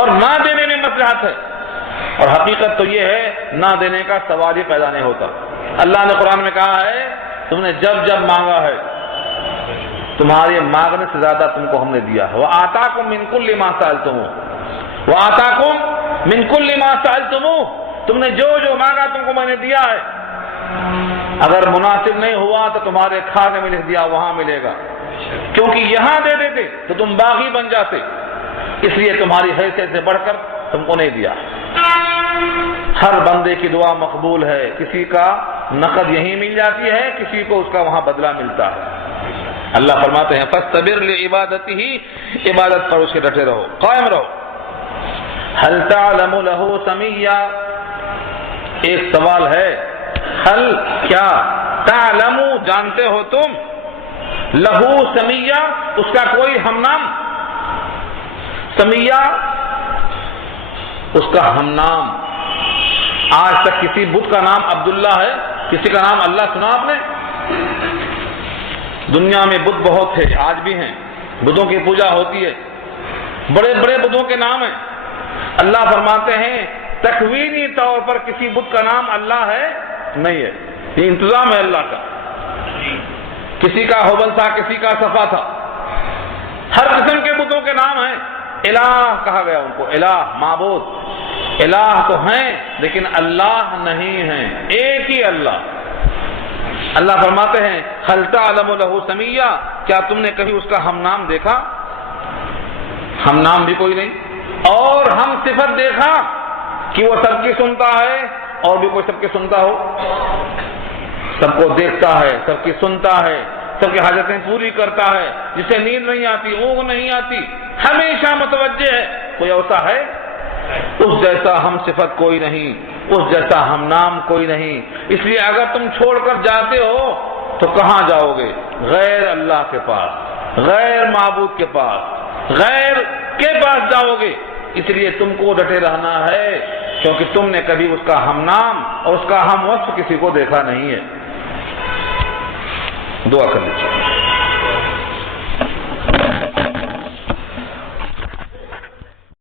اور نہ دینے میں مصلحت ہے، اور حقیقت تو یہ ہے نہ دینے کا سوال ہی پیدا نہیں ہوتا. اللہ نے قرآن میں کہا ہے تم نے جب جب مانگا ہے تمہارے مانگنے سے زیادہ تم کو ہم نے دیا ہے. وَآتَاكُم مِّن كُلِّ مَا سَأَلْتُمُوهُ، وَآتَاكُم مِّن كُلِّ مَا سَأَلْتُمُوهُ، تم نے جو جو مانگا تم کو میں نے دیا ہے. اگر مناسب نہیں ہوا تو تمہارے کھانے میں لکھ دیا وہاں ملے گا، کیونکہ یہاں دے دیتے تو تم باغی بن جاتے، اس لیے تمہاری حیثیت سے بڑھ کر تم کو نہیں دیا. ہر بندے کی دعا مقبول ہے، کسی کا نقد یہیں مل جاتی ہے، کسی کو اس کا وہاں بدلہ ملتا ہے. اللہ فرماتے ہیں فاصطبر لعبادتہ، عبادت پر اس کے ڈٹے رہو، قائم رہو. هل تعلم له سمیہ، ایک سوال ہے، هل کیا، تعلم جانتے ہو تم، لہو سمیہ اس کا کوئی ہم نام، سمیہ اس کا ہم نام. آج تک کسی بت کا نام عبداللہ ہے؟ کسی کا نام اللہ سنا آپ نے؟ دنیا میں بت بہت ہے، آج بھی ہیں، بتوں کی پوجا ہوتی ہے، بڑے بڑے بتوں کے نام ہیں. اللہ فرماتے ہیں تکوینی طور پر کسی بت کا نام اللہ ہے نہیں ہے، یہ انتظام ہے اللہ کا. کسی کا حبل تھا، کسی کا صفا تھا، ہر قسم کے بتوں کے نام ہیں. الہ کہا گیا ان کو، الہ معبود. الہ تو ہیں لیکن اللہ نہیں ہیں، ایک ہی اللہ. اللہ فرماتے ہیں هل تعلم له سمیہ، کیا تم نے کہیں اس کا ہم نام دیکھا؟ ہم نام بھی کوئی نہیں. اور ہم صفت دیکھا کہ وہ سب کی سنتا ہے اور بھی کوئی سب کی سنتا ہو؟ سب کو دیکھتا ہے، سب کی سنتا ہے، سب کی حاجتیں پوری کرتا ہے، جسے نیند نہیں آتی، اونگ نہیں آتی، ہمیشہ متوجہ ہے. کوئی ایسا ہے؟ اس جیسا ہم صفت کوئی نہیں، اس جیسا ہم نام کوئی نہیں. اس لیے اگر تم چھوڑ کر جاتے ہو تو کہاں جاؤ گے؟ غیر اللہ کے پاس، غیر معبود کے پاس، غیر کے پاس جاؤ گے. اس لیے تم کو ڈٹے رہنا ہے، کیونکہ تم نے کبھی اس کا ہم نام اور اس کا ہم وصف کسی کو دیکھا نہیں ہے. دعا کر لیجیے.